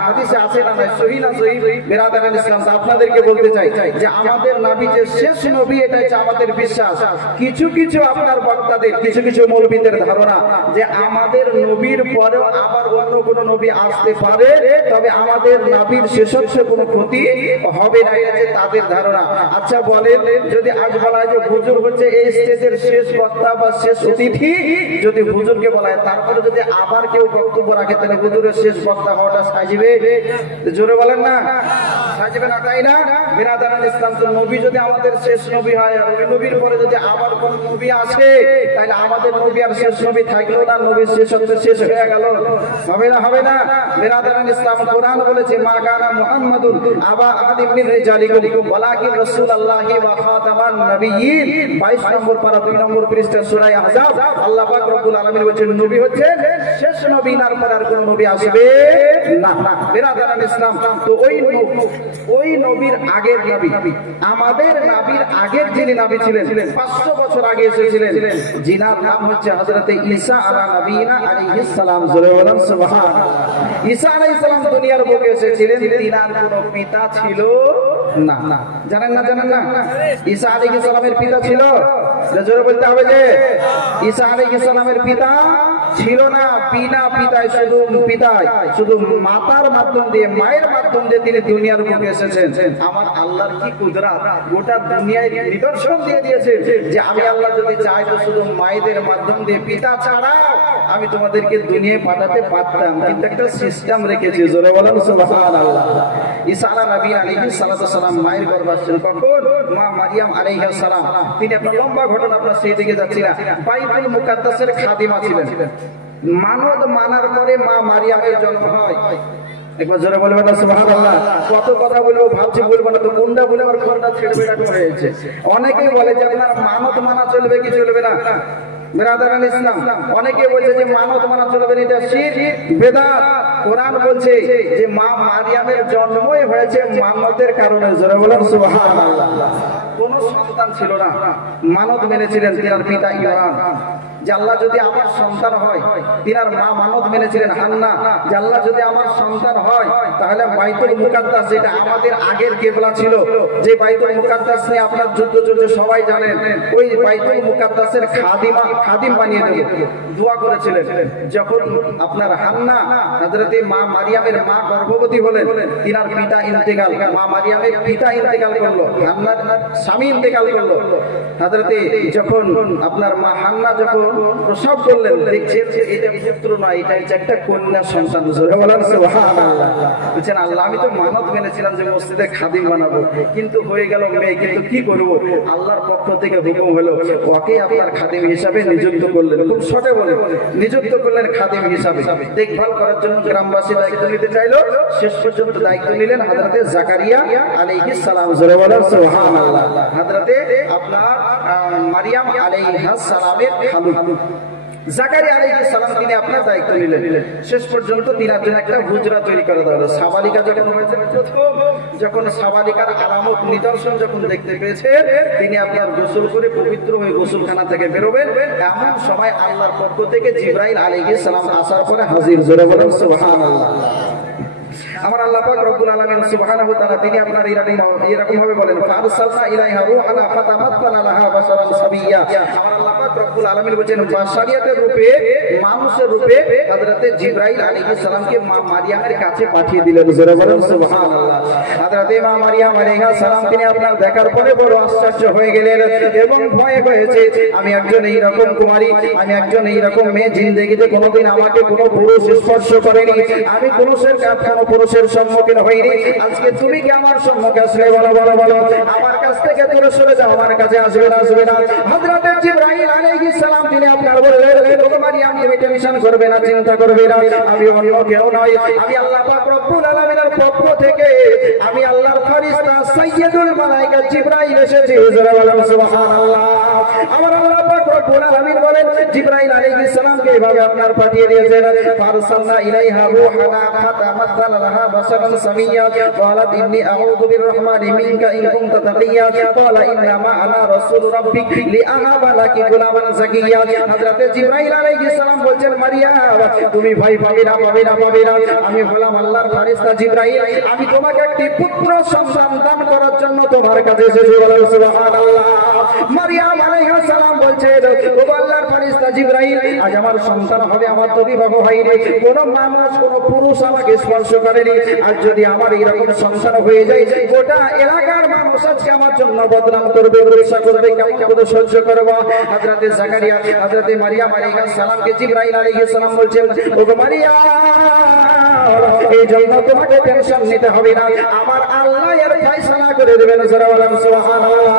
হাদিসে আছে না নাই, সহিহ না জয়ীফ। বিরাদরানে ইসলাম, আপনাদেরকে বলতে চাই যে আমাদের নবী যে শেষ নবী, এটা হচ্ছে আমাদের বিশ্বাস। কিছু কিছু আপনার বক্তাদের, কিছু কিছু মৌলবীদের ধারণা যে আমাদের নবী পরেও আবার অন্য কোন নবী আসতে পারে, তবে আমাদের নবীর শেষত্ব কোনো ক্ষতি হবে না, এটা তাদের ধারণা। আচ্ছা বলেন, যদি আজ বলা হয় যে হুজুর হচ্ছে এই স্টেজের শেষ বক্তা বা শেষ অতিথি, যদি হুজুরকে বলা হয়, তারপরে যদি আবার কেউ বক্তব্য রাখে, তাহলে হুজুরের শেষ বক্তা হওয়াটা সাজিবে? জোরে বলেন না, সাজিবে না, তাই না? বিরাদারান ইসলাম, তো নবী যদি আমাদের শেষ নবী হয়, আর ওই নবীর পরে যদি আবার কোন নবী আসে, তাহলে আমাদের নবী আর শেষ নবী থাকলো না, নবীর শেষত্ব শেষ হয়ে গেল? হবে না, হবে না? বিরাদারান ইসলাম, কোরআন বলেছে মা কানা মুহাম্মাদুন আবা আহাদিম মিন রিজালিকুম ওয়ালাকিন রাসূলুল্লাহি ওয়া খাতামান নবিয়্যিন। 22 নম্বর পারা 2 নম্বর পৃষ্ঠা সূরা আহজাব। আল্লাহ পাক রব্বুল আলামিন বলেছেন নবী হচ্ছেন শেষ নবী, নার পর আর কোন নবী আসবে না। বিরাদারান ইসলাম, তো ওই নবীর আগের নবী, আমাদের নবীর আগের যিনি নবী ছিলেন, 500 বছর আগে এসেছিলেন, যিনার নাম হচ্ছে হযরত ঈসা আলা নবীনা আলাইহিস সালাম। জোরে বলেন সুবহানাল্লাহ। ঈসা আলাইহিস সালাম দুনিয়ার বুকে এসেছিলেন, তিনার কোনো পিতা ছিল না। জানেন না, জানেন না? ঈসা আলাইহিস সালামের পিতা ছিল? জোরে বলতে হবে যে ঈসা আলাইহিস সালামের পিতা ছিল না। বিনা পিতায়, শুধু মাতার মাধ্যম দিয়ে, মায়ের মাধ্যম দিয়ে তিনি দুনিয়ার বুকে এসেছেন। আমার আল্লাহর কি কুদরত, গোটা দুনিয়ায় নিদর্শন দিয়ে দিয়েছে যে আমি আল্লাহ যদি চাই তো শুধু মায়েদের মাধ্যম দিয়ে, পিতা ছাড়া আমি তোমাদেরকে দুনিয়ায় পাঠাতে পারতাম, কিন্তু একটা সিস্টেম রেখেছি। জোরে বলেন সুবহানাল্লাহ। ঈসা আলাইহিস সালাম মায়ের গর্ভে আসছেন কখন? মা মারিয়াম আলাইহিস সালাম। তিনি আপনার লম্বা ঘটনা, আপনার সেই দিকে যাচ্ছি না। বাইতুল মুকাদ্দাসের খাদিমা ছিলেন। মানত মানার পরে মা মারিয়ামের জন্ম হয়। একবার জোরে বলবেন না সুবহানাল্লাহ। কত কথা বলবো, ভাবছি বলবো না, তো কোনটা বলে আর কোনটা ছেড়ে বেড়া করে হয়েছে। অনেকেই বলে যে আপনার মানত মানা চলবে কি চলবে না? বিরাদারান ইসলাম, অনেকে বলছে যে মানত মানা চলবে না, এটা শিরক বেদাত। কোরআন বলছে যে মা মারিয়ামের জন্মই হয়েছে মানতের কারণে। জোরে বলেন সুবহানাল্লাহ। কোন সন্তান ছিল না, মানত মেনেছিলেন তিনার পিতা ইমরান যে আল্লাহ যদি আমার সন্তান হয়। তিনার মা মানত মেনেছিলেন হান্না যে আল্লাহ যদি আমার সন্তান হয় তাহলে বাইতুল মুকাদ্দাস, যেটা আমাদের আগের কিবলা ছিল, যে বাইতুল মুকাদ্দাস নিয়ে আপনার যুদ্ধ চলছে সবাই জানেন, ওই বাইতুল মুকাদ্দাসের খাদিম বানিয়ে দেব দোয়া করেছিলেন। যখন আপনার হান্না হযরতে মা মারিয়ামের মা গর্ভবতী হলেন, তিনার পিতা ইন্তেকাল, মা মারিয়ামের পিতা ইন্তেকাল করলো, হান্নার স্বামী ইন্তেকাল করলো। হযরতে যখন আপনার মা হান্না যখন প্রসব করলেন, দেখছেন যে এটা পুত্র নয়, এটা একটা কন্যা সন্তান। জোরে বলেন সুবহানাল্লাহ। বলছেন আল্লাহ আমি তো মানত মেনেছিলাম যে মসজিদে খাদিম বানাবো, কিন্তু হয়ে গেল মেয়ে, কিন্তু কি করব? আল্লাহর পক্ষ থেকে হুকুম হলো ওকে আপনার খাদিম হিসাবে নিযুক্ত করলেন। খুব শর্টে বলে নিযুক্ত করলেন খাদিম হিসাবে। দেখভাল করার জন্য গ্রামবাসী দায়িত্ব নিতে চাইলো, শেষ পর্যন্ত দায়িত্ব নিলেন হযরতে জাকারিয়া আলাইহিস সালাম। জোরে বলেন সুবহানাল্লাহ। হযরতে আপনার মারিয়াম আলাইহিস সালামের খালু জাকারিয়া আলাইহিস সালাম, তিনি আপনার দায়িত্ব নিলেন। শেষ পর্যন্ত তিনার জন্য একটা হুজরা তৈরি করে দেওয়া হলো। সাবালিকা যখন হয়েছে, যখন সাবালিকার আলামত নিদর্শন যখন দেখতে পেয়েছে, তিনি আপনার গোসল করে পবিত্র হয়ে গোসলখানা থেকে বেরোবেন। এমন সময় আল্লাহর পক্ষ থেকে জিবরাইল আলাইহিস সালাম আসার পরে হাজির। জোরে বলেন সুবহানাল্লাহ। আমার আল্লাহ পাক রব্বুল আলামিন সুবহানাহু ওয়া তাআলা তিনি আপনার এরকম ভাবে বলেন ফারসালনা ইলাইহা রূহানা ফাতামাত্তালা লাহা বাশারান সাবিয়্যা। আমার আল্লাহ পাক রব্বুল আলামিন বলেন বাশারিয়াতের রূপে, মানুষের রূপে হযরতে জিবরাইল আলাইহিস সালামকে মা মারিয়ামের কাছে পাঠিয়ে দিলেন। জোরে বলেন সুবহানাল্লাহ। হযরতে মা মারিয়াম আলাইহিস সালাম তিনি আপনার দেখার পরে বড় আশ্চর্য হয়ে গেলেন এবং ভয় হয়েছে, আমি একজন এইরকম কুমারী, আমি একজন এইরকম মেয়ে, জিন্দেগিতে কোনোদিন আমাকে কোনো পুরুষ স্পর্শ করেনি, আমি কোনো পুরুষের সম্মুখীন হইনি। আজকে তুমি কি আমার সম্মুখে আসলে? বলো বলো বলো, আমার কাছ থেকে দূরে সরে যাও, আমার কাছে আসবে না, আসবে না। হযরত জিবরাইল আলাইহিস সালাম তিনি আপনার বললেন ও মারিয়াম, তুমি টেনশন করবে না, চিন্তা করবে না, আমি অন্য কেউ নয়, আমি আল্লাহ পাক রব্বুল আলামিনের পক্ষ থেকে, আমি আল্লাহর ফেরেশতা সাইয়্যিদুল মালায়েকা জিবরাইল এসেছি। সুবহানাল্লাহ। আমার আল্লাহ পাক রব্বুল আলামিন বলেন জিবরাইল আলাইহিস সালামকে এভাবে আপনার পাঠিয়ে দিয়েছেন ফারসালনা ইলাইহা রূহানা ফাতামাত্তালা লাহা বাশারান সামিয়্যা ক্বালাত ইন্নী আউযু বিররহমানি মিনকা ইন কুনতা তাকিয়্যা ক্বালা ইন্নামা আনা রাসূলু রাব্বিক লিআহাবা লাকি গুলামান যাকিয়্যা। হযরতে জিবরাইল আলাইহিস সালাম বলছেন মারিয়াম তুমি ভয় পাবে না, পাবে না, পাবে না, আমি হলাম আল্লাহর ফেরেশতা জিবরাইল, আমি তোমাকে একটি পুত্র সন্তান দান করার জন্য তোমার কাছে এসেছি। সুবহানাল্লাহ। মারিয়াম আলাইহিস সালাম বলছেন ও আল্লাহর ফেরেশতা ফেরেশতা জিবরাইল, আজ আমার সন্তান হবে, আমার তো বিবাহ হয়নি, কোন মানুষ কোন পুরুষ আমাকে স্পর্শ করেনি, আর যদি আমার এরকম সন্তান হয়ে যায় গোটা এলাকার মানুষ আজকে আমার জন্য বদনাম করবে, পরীক্ষা করবে, কেমন করে সহ্য করব। হযরতে জাকারিয়া হযরতে মারিয়াম আলাইহিস সালামকে জিবরাইল আলাইহিস সালাম বলছেন, ওগো মারিয়াম, এই জন্য তোমাকে টেনশন নিতে হবে না, আমার আল্লাহ এর ফয়সালা করে দেবেন। সুবহানাল্লাহ।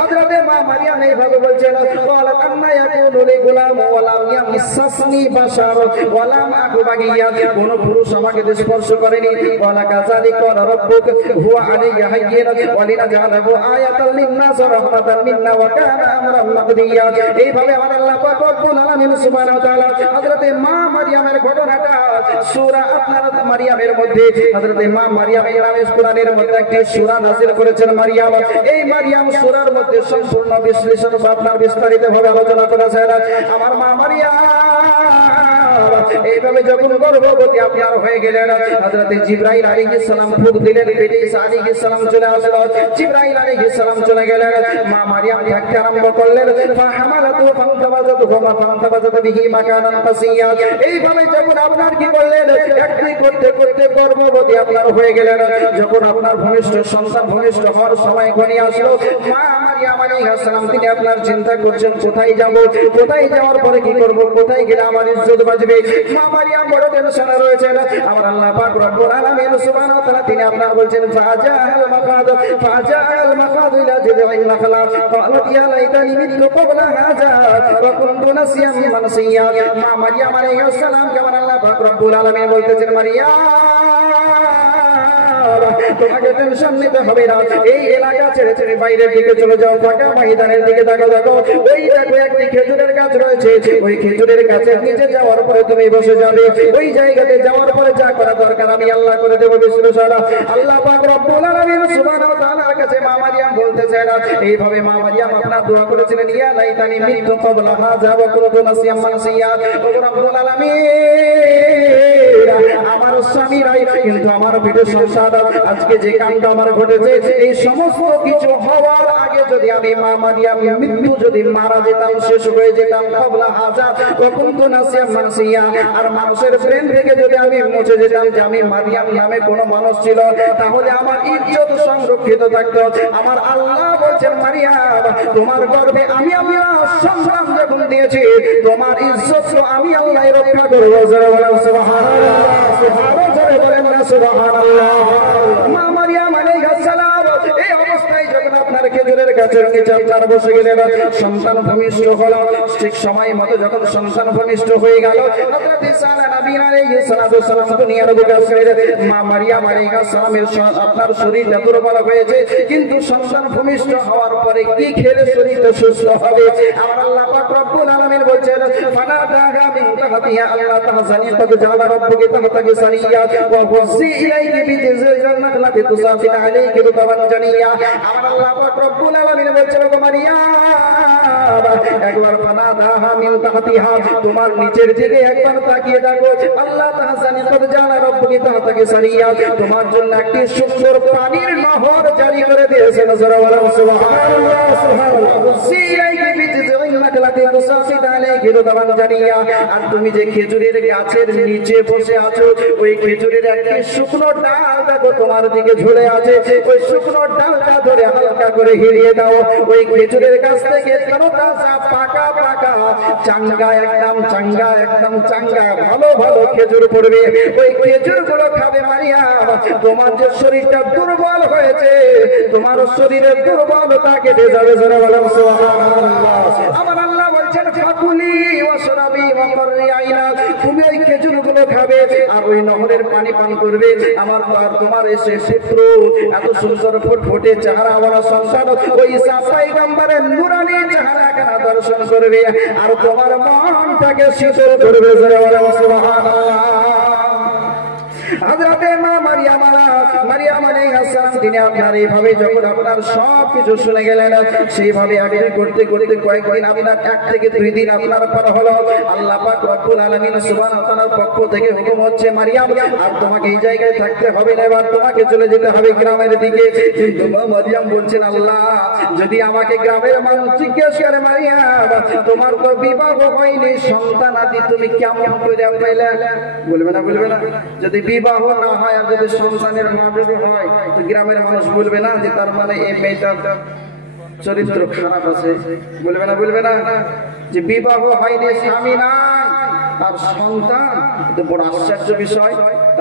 হযরতে মা মারিয়াম এইভাবে বলছেন, ক্বালাত আন্না ইয়াকুনু লি গুলাম ওয়া লাম ইয়ামসাসনি বাশার ওয়া লাম আকু বাগিয়া, কোন পুরুষ আমাকে স্পর্শ করেনি। ওয়ালা কাযালিকা রাব্বুক হুয়া আলাইয়া হাইয়্যিন ওয়া লিনাজআলাহু আয়াতাল লিন-নাস ওয়া রাহমাতান মিন্না ওয়া কানা আমরান মাকদিয়া। এইভাবে আমার আল্লাহ পাক রব্বুল আলামিন সুবহানাহু ওয়া তাআলা হযরতে মা মারিয়ামের ঘটনাটা সূরা আপনার মারিয়ামের মধ্যে, হযরতে মা মারিয়ামের নামে কোরআনের মধ্যে একটি সূরা নাযিল করেছেন মারিয়াম। এই মারিয়াম সূরার মধ্যে সম্পূর্ণ বিশ্লেষণ বা আপনার বিস্তারিত ভাবে আলোচনা করেছেন। আমার মা মারিয়াম এইভাবে যখন গর্ভবতী আপনার হয়ে গেলেন, হযরতে জিবরাইল আলাইহিস সালাম ফুঁক দিলেন, পেটে ঈসা আলাইহিস সালাম চলে আসলো। জিবরাইল আলাইহিস সালাম চলে গেলেন, মা মারিয়াম থাকতে আরম্ভ করলেন, ফাহামালাতু ফান্তাবাযাত বিহি মাকানান কাসিয়া। এইভাবে যখন আপনার কি করলেন, একটি করতে করতে গর্ভবতী আপনার হয়ে গেলেন। যখন আপনার ভূমিষ্ঠ সন্তান ভূমিষ্ঠ হওয়ার সময় ঘনিয়ে আসলো, মা মারিয়াম আলাইহিস সালাম তিনি আপনার চিন্তা করছেন, কোথায় যাব, কোথায় যাওয়ার পরে কি করব, কোথায় গেলে আমার ইজ্জত বাঁচবে। মা মারিয়াম বড় টেনশনে রয়েছেন। আমার আল্লাহ পাক রব্বুল আলামিন সুবহানাহু ওয়া তাআলা তিনি আপনার বলছেন, ফাজাআল মাকাদ ইলা জিযইন নাখলা ক্বালাত ইয়া লাইতানি মিতু ক্বাবলা হাযা ওয়া কুনতু নাসিয়াম মানসিয়া। মা মারিয়াম আলাইহিস সালাম কে আমার আল্লাহ পাক রব্বুল আলামিন বলতেছেন, মারিয়াম তোমাকে টেনশন নিতে হবে না, এই এলাকা ছেড়ে ছেড়ে বাইরের দিকে চলে যাও, ফাঁকা ময়দানের দিকে দেখো, ওই দেখো একটি খেজুরের গাছ রয়েছে, ওই খেজুরের গাছের নিচে যাওয়ার পরে তুমি বসে যাবে, ওই জায়গাতে যাওয়ার পরে যা করা দরকার আমি আল্লাহ করে দেবো। বিশ্বসারা আল্লাহ পাক রব্বুল আলামিন সুবহানাহু ওয়া তাআলার কাছে মা মারিয়াম বলতেছেন, এইভাবে মা মারিয়াম আপনার দোয়া করেছিলেন, ইয়া লাইতানি মিতু ক্বাবলা হাযা ওয়া কুনতু নাসিয়াম মানসিয়া। ও রব্বুল আলামিন, আমার স্বামী নাই কিন্তু আমার পেটে সংসার, আজকে যে কাণ্ড আমার ঘটেছে এই সমস্ত কিছু হওয়ার আগে যদি আমি মা মারিয়াম মৃত্যু যদি মারা যেতাম, শেষ হয়ে যেতাম, ক্বাবলা হাযা ওয়া কুনতু নাসিয়াম মানসিয়া, আর মানুষের ব্রেন থেকে যদি আমি মুছে যেতাম যে আমি মারিয়াম নামে কোনো মানুষ ছিল, তাহলে আমার ইজ্জত সংরক্ষিত থাকতো। আমার আল্লাহ বলছেন, মারিয়াম তোমার গর্ভে আমি আল্লাহ সন্তান যখন দিয়েছি, তোমার ইজ্জত আমি আল্লাহ রক্ষা করব। সুবহানাল্লাহ, সুবহানাল্লাহ, বলেন না সুবহানাল্লাহ। মা মারিয়াম আলাইহিস সালাম এই অবস্থায় যখন আপনার খেজুরের গাছের নিচে আপনার বসে গেলেন, সন্তান ভূমিষ্ঠ হলো। ঠিক সময় মতো যখন সন্তান ভূমিষ্ঠ হয়ে গেল, হযরত ঈসা নবী আলাইহিস সালাম দুনিয়ার বুকে আসলেন। মা মারিয়াম আলাইহিস সালামের আপনার শরীরটা দুর্বল হয়েছে, কিন্তু সন্তান ভূমিষ্ঠ হওয়ার পরে কি খেলে শরীরটা সুস্থ হবে? আমার আল্লাহ পাক রব্বুল আলামিন বলেন, ফানাদাহা মিন তাহতিহা আল্লা তাহজানি ক্বাদ জাআলা রাব্বুকি তাহতাকি সারিয়া ওয়া হুযি ইলাইহি বিজিযিল নাখলাতি তুসাফিন আলাইকি রুতাবান জানিয়া। আমার আল্লাহ পাক রব্বুল আলামিন বলেন, ওগো মারিয়াম, একবার ফানাদাহা মিন তাহতিহা, তোমার নিচের দিকে একবার তাকিয়ে দেখো, আল্লাহ তাহজানি ক্বাদ জাআলা রাব্বুকি তাহতাকি সারিয়া, তোমার জন্য একটি সুন্দর পানির নহর জারি করে দিয়েছেন। সুবহানাল্লাহ, সুবহানাল্লাহ। হুযি ইলাইহি বিজিযিল নাখলাতি তুসাফিন আলাইকি রুতাবান জানিয়া। আর তুমি যে খেজুরের গাছের নিচে বসে আছো, ওই খেজুরের একটি শুকনো ডাল দেখো তোমার দিকে ঝুলে আছে, ওই শুকনো ডালটা ধরে হালকা করে হিলিয়ে দাও, ওই খেজুরের গাছ থেকে তাজা পাকা পাকা চাঙ্গা একদম চাঙ্গা ভালো ভালো খেজুর পড়বে, ওই খেজুর গুলো খাবে মারিয়াম। তোমার যে শরীরটা দুর্বল হয়েছে, তোমার শরীরের দুর্বলতা কেটে যাবে। আমার আল্লাহ বলছেন, ফাকুলি ওয়াশরাবি ওয়া কররি আইনা, তুমি ওই খেজুরগুলো খাবে আর ওই নহরের পানি পান করবে। আমার তোমার এসে পুত্র এত সুন্দর ফুটফুটে চেহারাওয়ালা সন্তান ওই ঈসা পয়গম্বরের নূরানী চেহারাখানা দর্শন করবে আর তোমার মনটাকে শীতল করবে। সুবহানাল্লাহ। হযরতে মা মারিয়াম মারিয়াম আলাইহিস সালাম তিনি আপনার এইভাবে যখন আপনার সব কিছু শুনে গেলেন, সেইভাবে আগে করতে করতে কয়েকদিন আপনার 1 থেকে 2 দিন আপনার পর হলো, আল্লাহ পাক রব্বুল আলামিন সুবহানাহু ওয়া তাআলার পক্ষ থেকে হুকুম হচ্ছে, মারিয়াম আর তোমাকে এই জায়গায় থাকতে হবে না, এবার তোমাকে চলে যেতে হবে গ্রামের দিকে। কিন্তু মারিয়াম বলছেন, আল্লাহ যদি আমাকে গ্রামের মানুষ জিজ্ঞেস করে, মারিয়াম তোমার তো বিবাহ হয়নি, সন্তান আদি তুমি কেমন করে পেলে? বলবে না, বলবে না? যদি বিবাহ না হয় আর যদি সন্তানের মার্ডার হয়, তো গ্রামের মানুষ বলবে না যে তার মানে এই মেয়েটার চরিত্র খারাপ আছে? বলবে না, বলবে না? যে বিবাহ হয়নি, স্বামী নাই আর সন্তান, তো বড় আশ্চর্য বিষয়।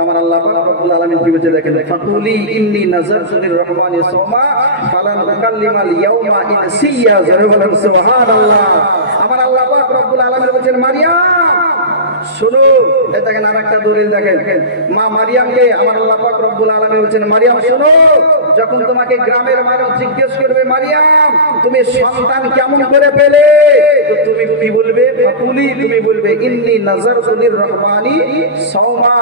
আমার আল্লাহ পাক রব্বুল আলামিন কি বলতে দেখেন, ফাকুলি ইন্নী নাযারতু লির-রহমানি সাওমা ফালান উকাল্লিমাল ইয়াওমা ইনসিয়া। জোরে বলেন সুবহানাল্লাহ। আমার আল্লাহ পাক রব্বুল আলামিন বলেন, মারিয়াম শুনো, এটাকে আরেকটা দলিল দেখেন। মা মারিয়ামকে আমার আল্লাহ পাক রব্বুল আলামিন বলেন, মারিয়াম শুনো, যখন তোমাকে গ্রামের মানুষ জিজ্ঞেস করবে, মারিয়াম তুমি সন্তান কেমন করে পেলে, তো তুমি কি বলবে? ফাকুলি, তুমি বলবে ইন্নী নাযারতু লির-রহমানি সাওমা,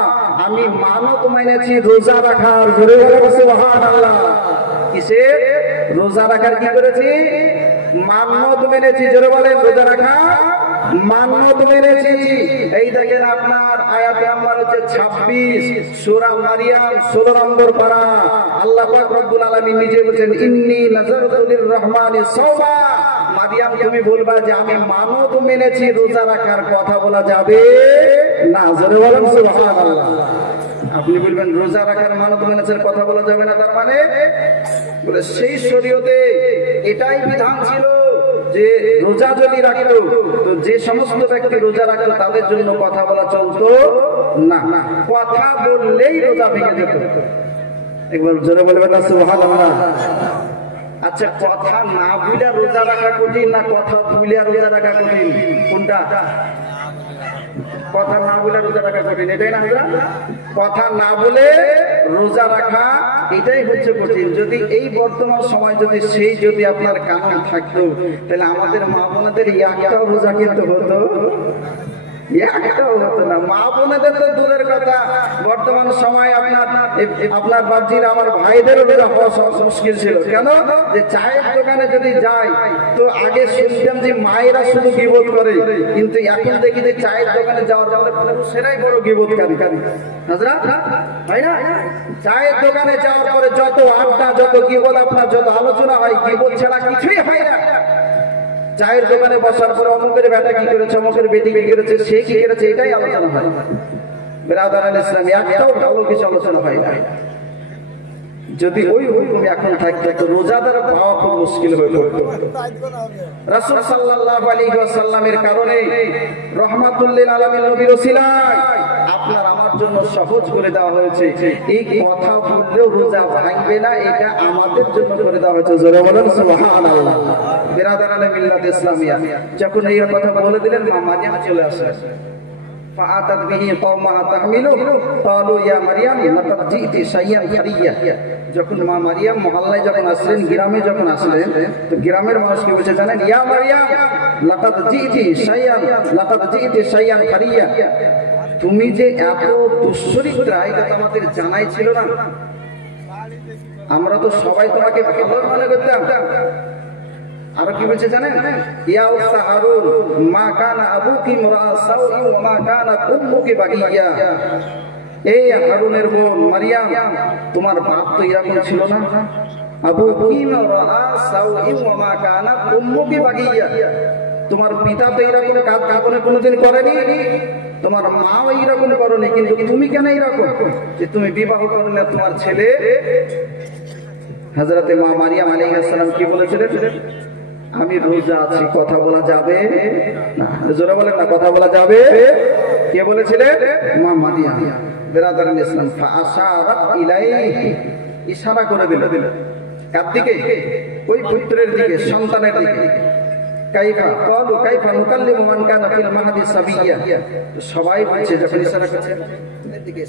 আমি মানত মেনেছি রোজা রাখার। জোরে বলেন সুবহানাল্লাহ। কিসের? রোজা রাখার কি করেছি? মানত মেনেছি। জোরে বলেন, রোজা রাখা মানত মেনেছি। এই দেখেন আপনার আয়াত নাম্বার হচ্ছে 26 সূরা মারিয়াম 16 নম্বর পারা। আল্লাহ পাক রব্বুল আলামিন নিজে বলেন, ইন্নী নাযারতু লির-রহমানি সাওমা। মারিয়াম তুমি বলবা যে আমি মানত মেনেছি, রোজা রাখার কথা বলা যাবে না। জোরে বলেন সুবহানাল্লাহ। আপনি বলবেন রোজা রাখার মানত মেনেছেন, কথা বলা যাবে না, তার মানে বলে সেই শরীয়তে এটাই বিধান ছিল যে রোজা যদি রাখতো, তো যে সমস্ত ব্যক্তি রোজা রাখতো তাদের জন্য কথা বলা চলতো না, কথা বললেই রোজা ভেঙে যেত। একবার জোরে বলবেন না সুবহানাল্লাহ। আচ্ছা, কথা না বলে রোজা রাখা কঠিন না কথা বলে রোজা রাখা কঠিন? কোনটা? কথা না বলে রোজা রাখা কঠিন, এটাই না? কথা না বলে রোজা রাখা এটাই হচ্ছে কঠিন। যদি এই বর্তমান সময় যদি আপনার কানুন থাকতো, তাহলে আমাদের মা বোনদের একটাও রোজা কিন্তু হতো, একটাও হতো না। মা বোনদের তো দূরের কথা, বর্তমান সময় আপনার বাবজির আমার ভাইদের রোজা হওয়া মুশকিল ছিল। কেন? যে চায়ের দোকানে যদি যাই, তো আগে শুনতাম যে মায়েরা শুধু গীবত করে, কিন্তু এখন দেখি যে চায়ের দোকানে যাওয়ার পরে সেটাই বড় গীবতকারী। হাজরা ভাই না, চায়ের দোকানে যাওয়ার পরে যত আড্ডা, যত গীবত, আপনার যত আলোচনা হয়, গীবত ছাড়া কিছুই হয় না। চায়ের দোকানে বসার পরে অমুকের বেটা কি করেছে, অমুকের বেটি কি করেছে, সে কি করেছে, এটাই আলোচনা হয়। বিরাদারান ইসলাম, একটাও ভালো কিছু আলোচনা হয় না। যদি ওই হুকুম এখন থাকতো, তো রোজাদার পাওয়া খুব মুশকিল হয়ে পড়তো। রাসূল সাল্লাল্লাহু আলাইহি ওয়াসাল্লামের কারণে রহমাতুল লিল আলামিন নবীর ওসিলায় আপনার আমার জন্য সহজ করে দেওয়া হয়েছে। এই কথা বললেও রোজা ভাঙবে না, এটা আমাদের জন্য করে দেওয়া হয়েছে। জোরে বলেন সুবহানাল্লাহ। বিরাদারান মিল্লাত ইসলামিয়া যখন এই কথা বলে দিলেন, মা মারিয়াম চলে আসে। فآتت به قومها تحمله قالوا يا مريم لقد جئت شيئا فريا। যখন মা মারিয়াম মহল্লায় যখন আসলেন, গ্রামে যখন আসলেন, তো গ্রামের মানুষ কি বলছে জানেন? ইয়া মারিয়াম লাকাদ জিইতি শাইয়ান, লাকাদ জিইতি শাইয়ান ফারিয়া। তুমি যে এত দুশ্চরিত্রা, এটা তো আমাদের জানাই ছিল না। আমরা তো সবাই তোমাকে ভালো মনে করতাম। আর কি বলছে জানেন? ইয়া উখতা হারুন মা কানা আবুকি মুরা সাউই ওয়া মা কানাত উম্মুকি বাগিয়া। এই হারুনের বোন মারিয়াম, তোমার বাপ তো এরকম ছিল না। আবুকি মুরা সাউই ওয়া মা কানাত উম্মুকি বাগিয়া। তোমার পিতা তো এরকম কাজ কাপড়ে কোনোদিন করেনি, তোমার মাও এইরকম করেনি, কিন্তু তুমি কেন এইরকম যে তুমি বিবাহ করো না তোমার ছেলে? হযরতে মা মারিয়াম আলাইহিস সালাম কি বলেছিলেন? আমি রোজা আছি, কথা বলা যাবে না। জোরে বলেন না, কথা বলা যাবে। কে বলেছিলেন? মা মারিয়াম। বিরাদারান ইসলাম, ফাআশারাত ইলাইহি, ইশারা করে দিল কার দিকে? ওই পুত্রের দিকে, সন্তানের দিকে। কাইফা ক্বালু কাইফা নুকাল্লিমু মান কানা ফিল মাহদি সাবিয়্যা। তো সবাই বলছে, যখন ইশারা করছে এদিকে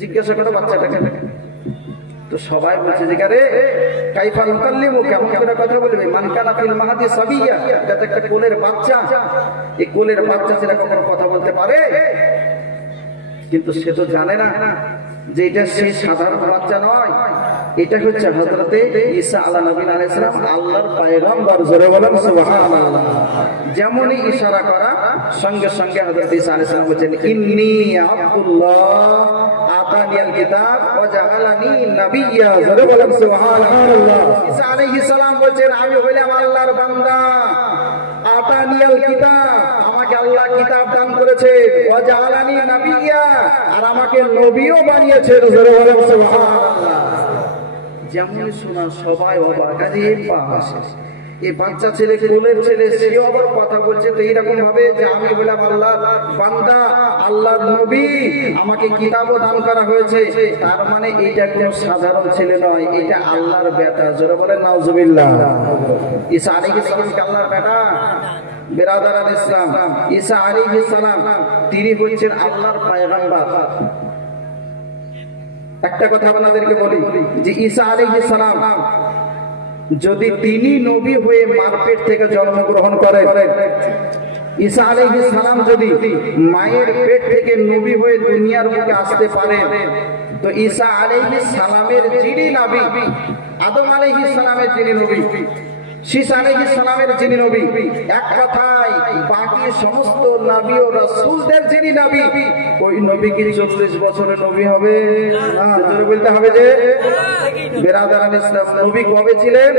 জিজ্ঞাসা করো বাচ্চাটাকে, তো সবাই বলছে যে আরে কাইফা নুকাল্লিমু, কেমন করে কথা বলবে? মান কানা ফিল মাহদি সাবিয়্যা, এটা তো একটা কোলের বাচ্চা। এই কোলের বাচ্চা ছেলে কখন কথা বলতে পারে? কিন্তু সে তো জানে না যে এটা সেই সাধারণ বাচ্চা নয়, এটা হচ্ছে হযরতে ঈসা আলাইহিস সালাম, আল্লাহর পয়গম্বর। জোরে বলেন সুবহানাল্লাহ। যেমনই ইশারা করা সঙ্গে সঙ্গে হযরত ঈসা আলাইহিস সালাম বলেন, ইন্নী আব্দুল্লাহ আতানিয়াল কিতাব ওয়া জাআলানি নাবিয়্যা। জোরে বলেন সুবহানাল্লাহ। ঈসা আলাইহিস সালাম বলেন, আমি হইলাম আল্লাহর বান্দা। আতানিয়াল কিতাব, আমাকে আল্লাহ কিতাব দান করেছে। ওয়া জাআলানি নাবিয়্যা, আর আমাকে নবীও বানিয়েছে। জোরে বলেন সুবহানাল্লাহ। যেমন শোনা সবাই অবাক। কাজে এই বাচ্চা ছেলে, কোলের ছেলে, সে আবার কথা বলছে তো এইরকম ভাবে যে আমি বললাম আল্লাহর বান্দা, আল্লাহর নবী, আমাকে কিতাবও দান করা হয়েছে। তার মানে এটা কোনো সাধারণ ছেলে নয়, এটা আল্লাহর বেটা। জোরে বলেন নাউজুবিল্লাহ। ঈসা আলাইহিস সালাম কি আল্লাহর বেটা? বিরাদারান ইসলাম, ঈসা আলাইহিস সালাম তিনি হচ্ছেন আল্লাহর পয়গম্বর। একটা কথা আপনাদেরকে বলি যে ঈসা আলাইহিস সালাম যদি তিনি নবী হয়ে মার পেট থেকে জন্মগ্রহণ করেন, ঈসা আলাইহিস সালাম যদি মায়ের পেট থেকে নবী হয়ে দুনিয়ার বুকে আসতে পারেন, তো ঈসা আলাইহিস সালামের যিনি নবী, আদম আলাইহিস সালামের যিনি নবী, শীস আলাইহিস সালামের যিনি নবী, এক কথায় বাকি সমস্ত নবী ও রাসূলদের যিনি নবী, ওই নবী কি 40 বছরের নবী হবে? না, জোরে বলতে হবে যে বিরাদারান ইসলাম, নবী কবে ছিলেন?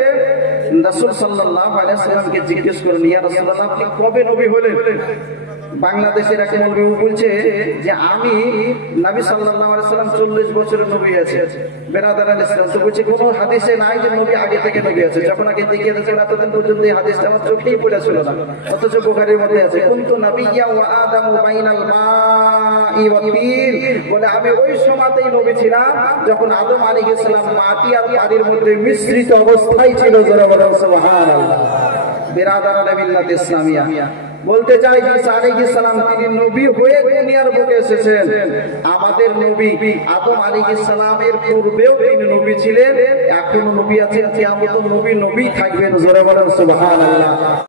রাসূল সাল্লাল্লাহু আলাইহি ওয়াসাল্লামকে জিজ্ঞেস করুন, ইয়া রাসূলুল্লাহ আপনি কবে নবী হলেন? বাংলাদেশের এক নবী বলছে যে আমি নবী সাল্লাল্লাহু আলাইহি ওয়াসাল্লাম 40 বছরের নবী আছে। বিরাদারান ইসলাম তো বলছে কোন হাদিসে নাই যে নবী আগে থেকে নবী আছে। যখন আগে দেখিয়ে দিয়েছেন এতদিন পর্যন্ত এই হাদিসটা আমার চোখেই পড়েছিল না, অথচ বুখারীর মধ্যে আছে কুনতু নাবিয়্যা ওয়া আদামু বাইনাল মাই ওয়া তিন, বলে আমি ওই সময়তেই নবী ছিলাম যখন আদম আলাইহিস সালাম মাটি আর পানির মধ্যে মিশ্রিত অবস্থায় ছিল। যারা বলেন সুবহানাল্লাহ। বিরাদারান মিল্লাত ইসলামিয়া বলতে চাই যে ঈসা আলাইহিস সালাম তিনি নবী হয়ে দুনিয়ার বুকে এসেছেন। আমাদের নবী আদম আলাইহিস সালামের পূর্বেও তিনি নবী ছিলেন, এখনো নবী আছেন, কিয়ামত নবী থাকবেন। জোরে বলেন সুবহানাল্লাহ।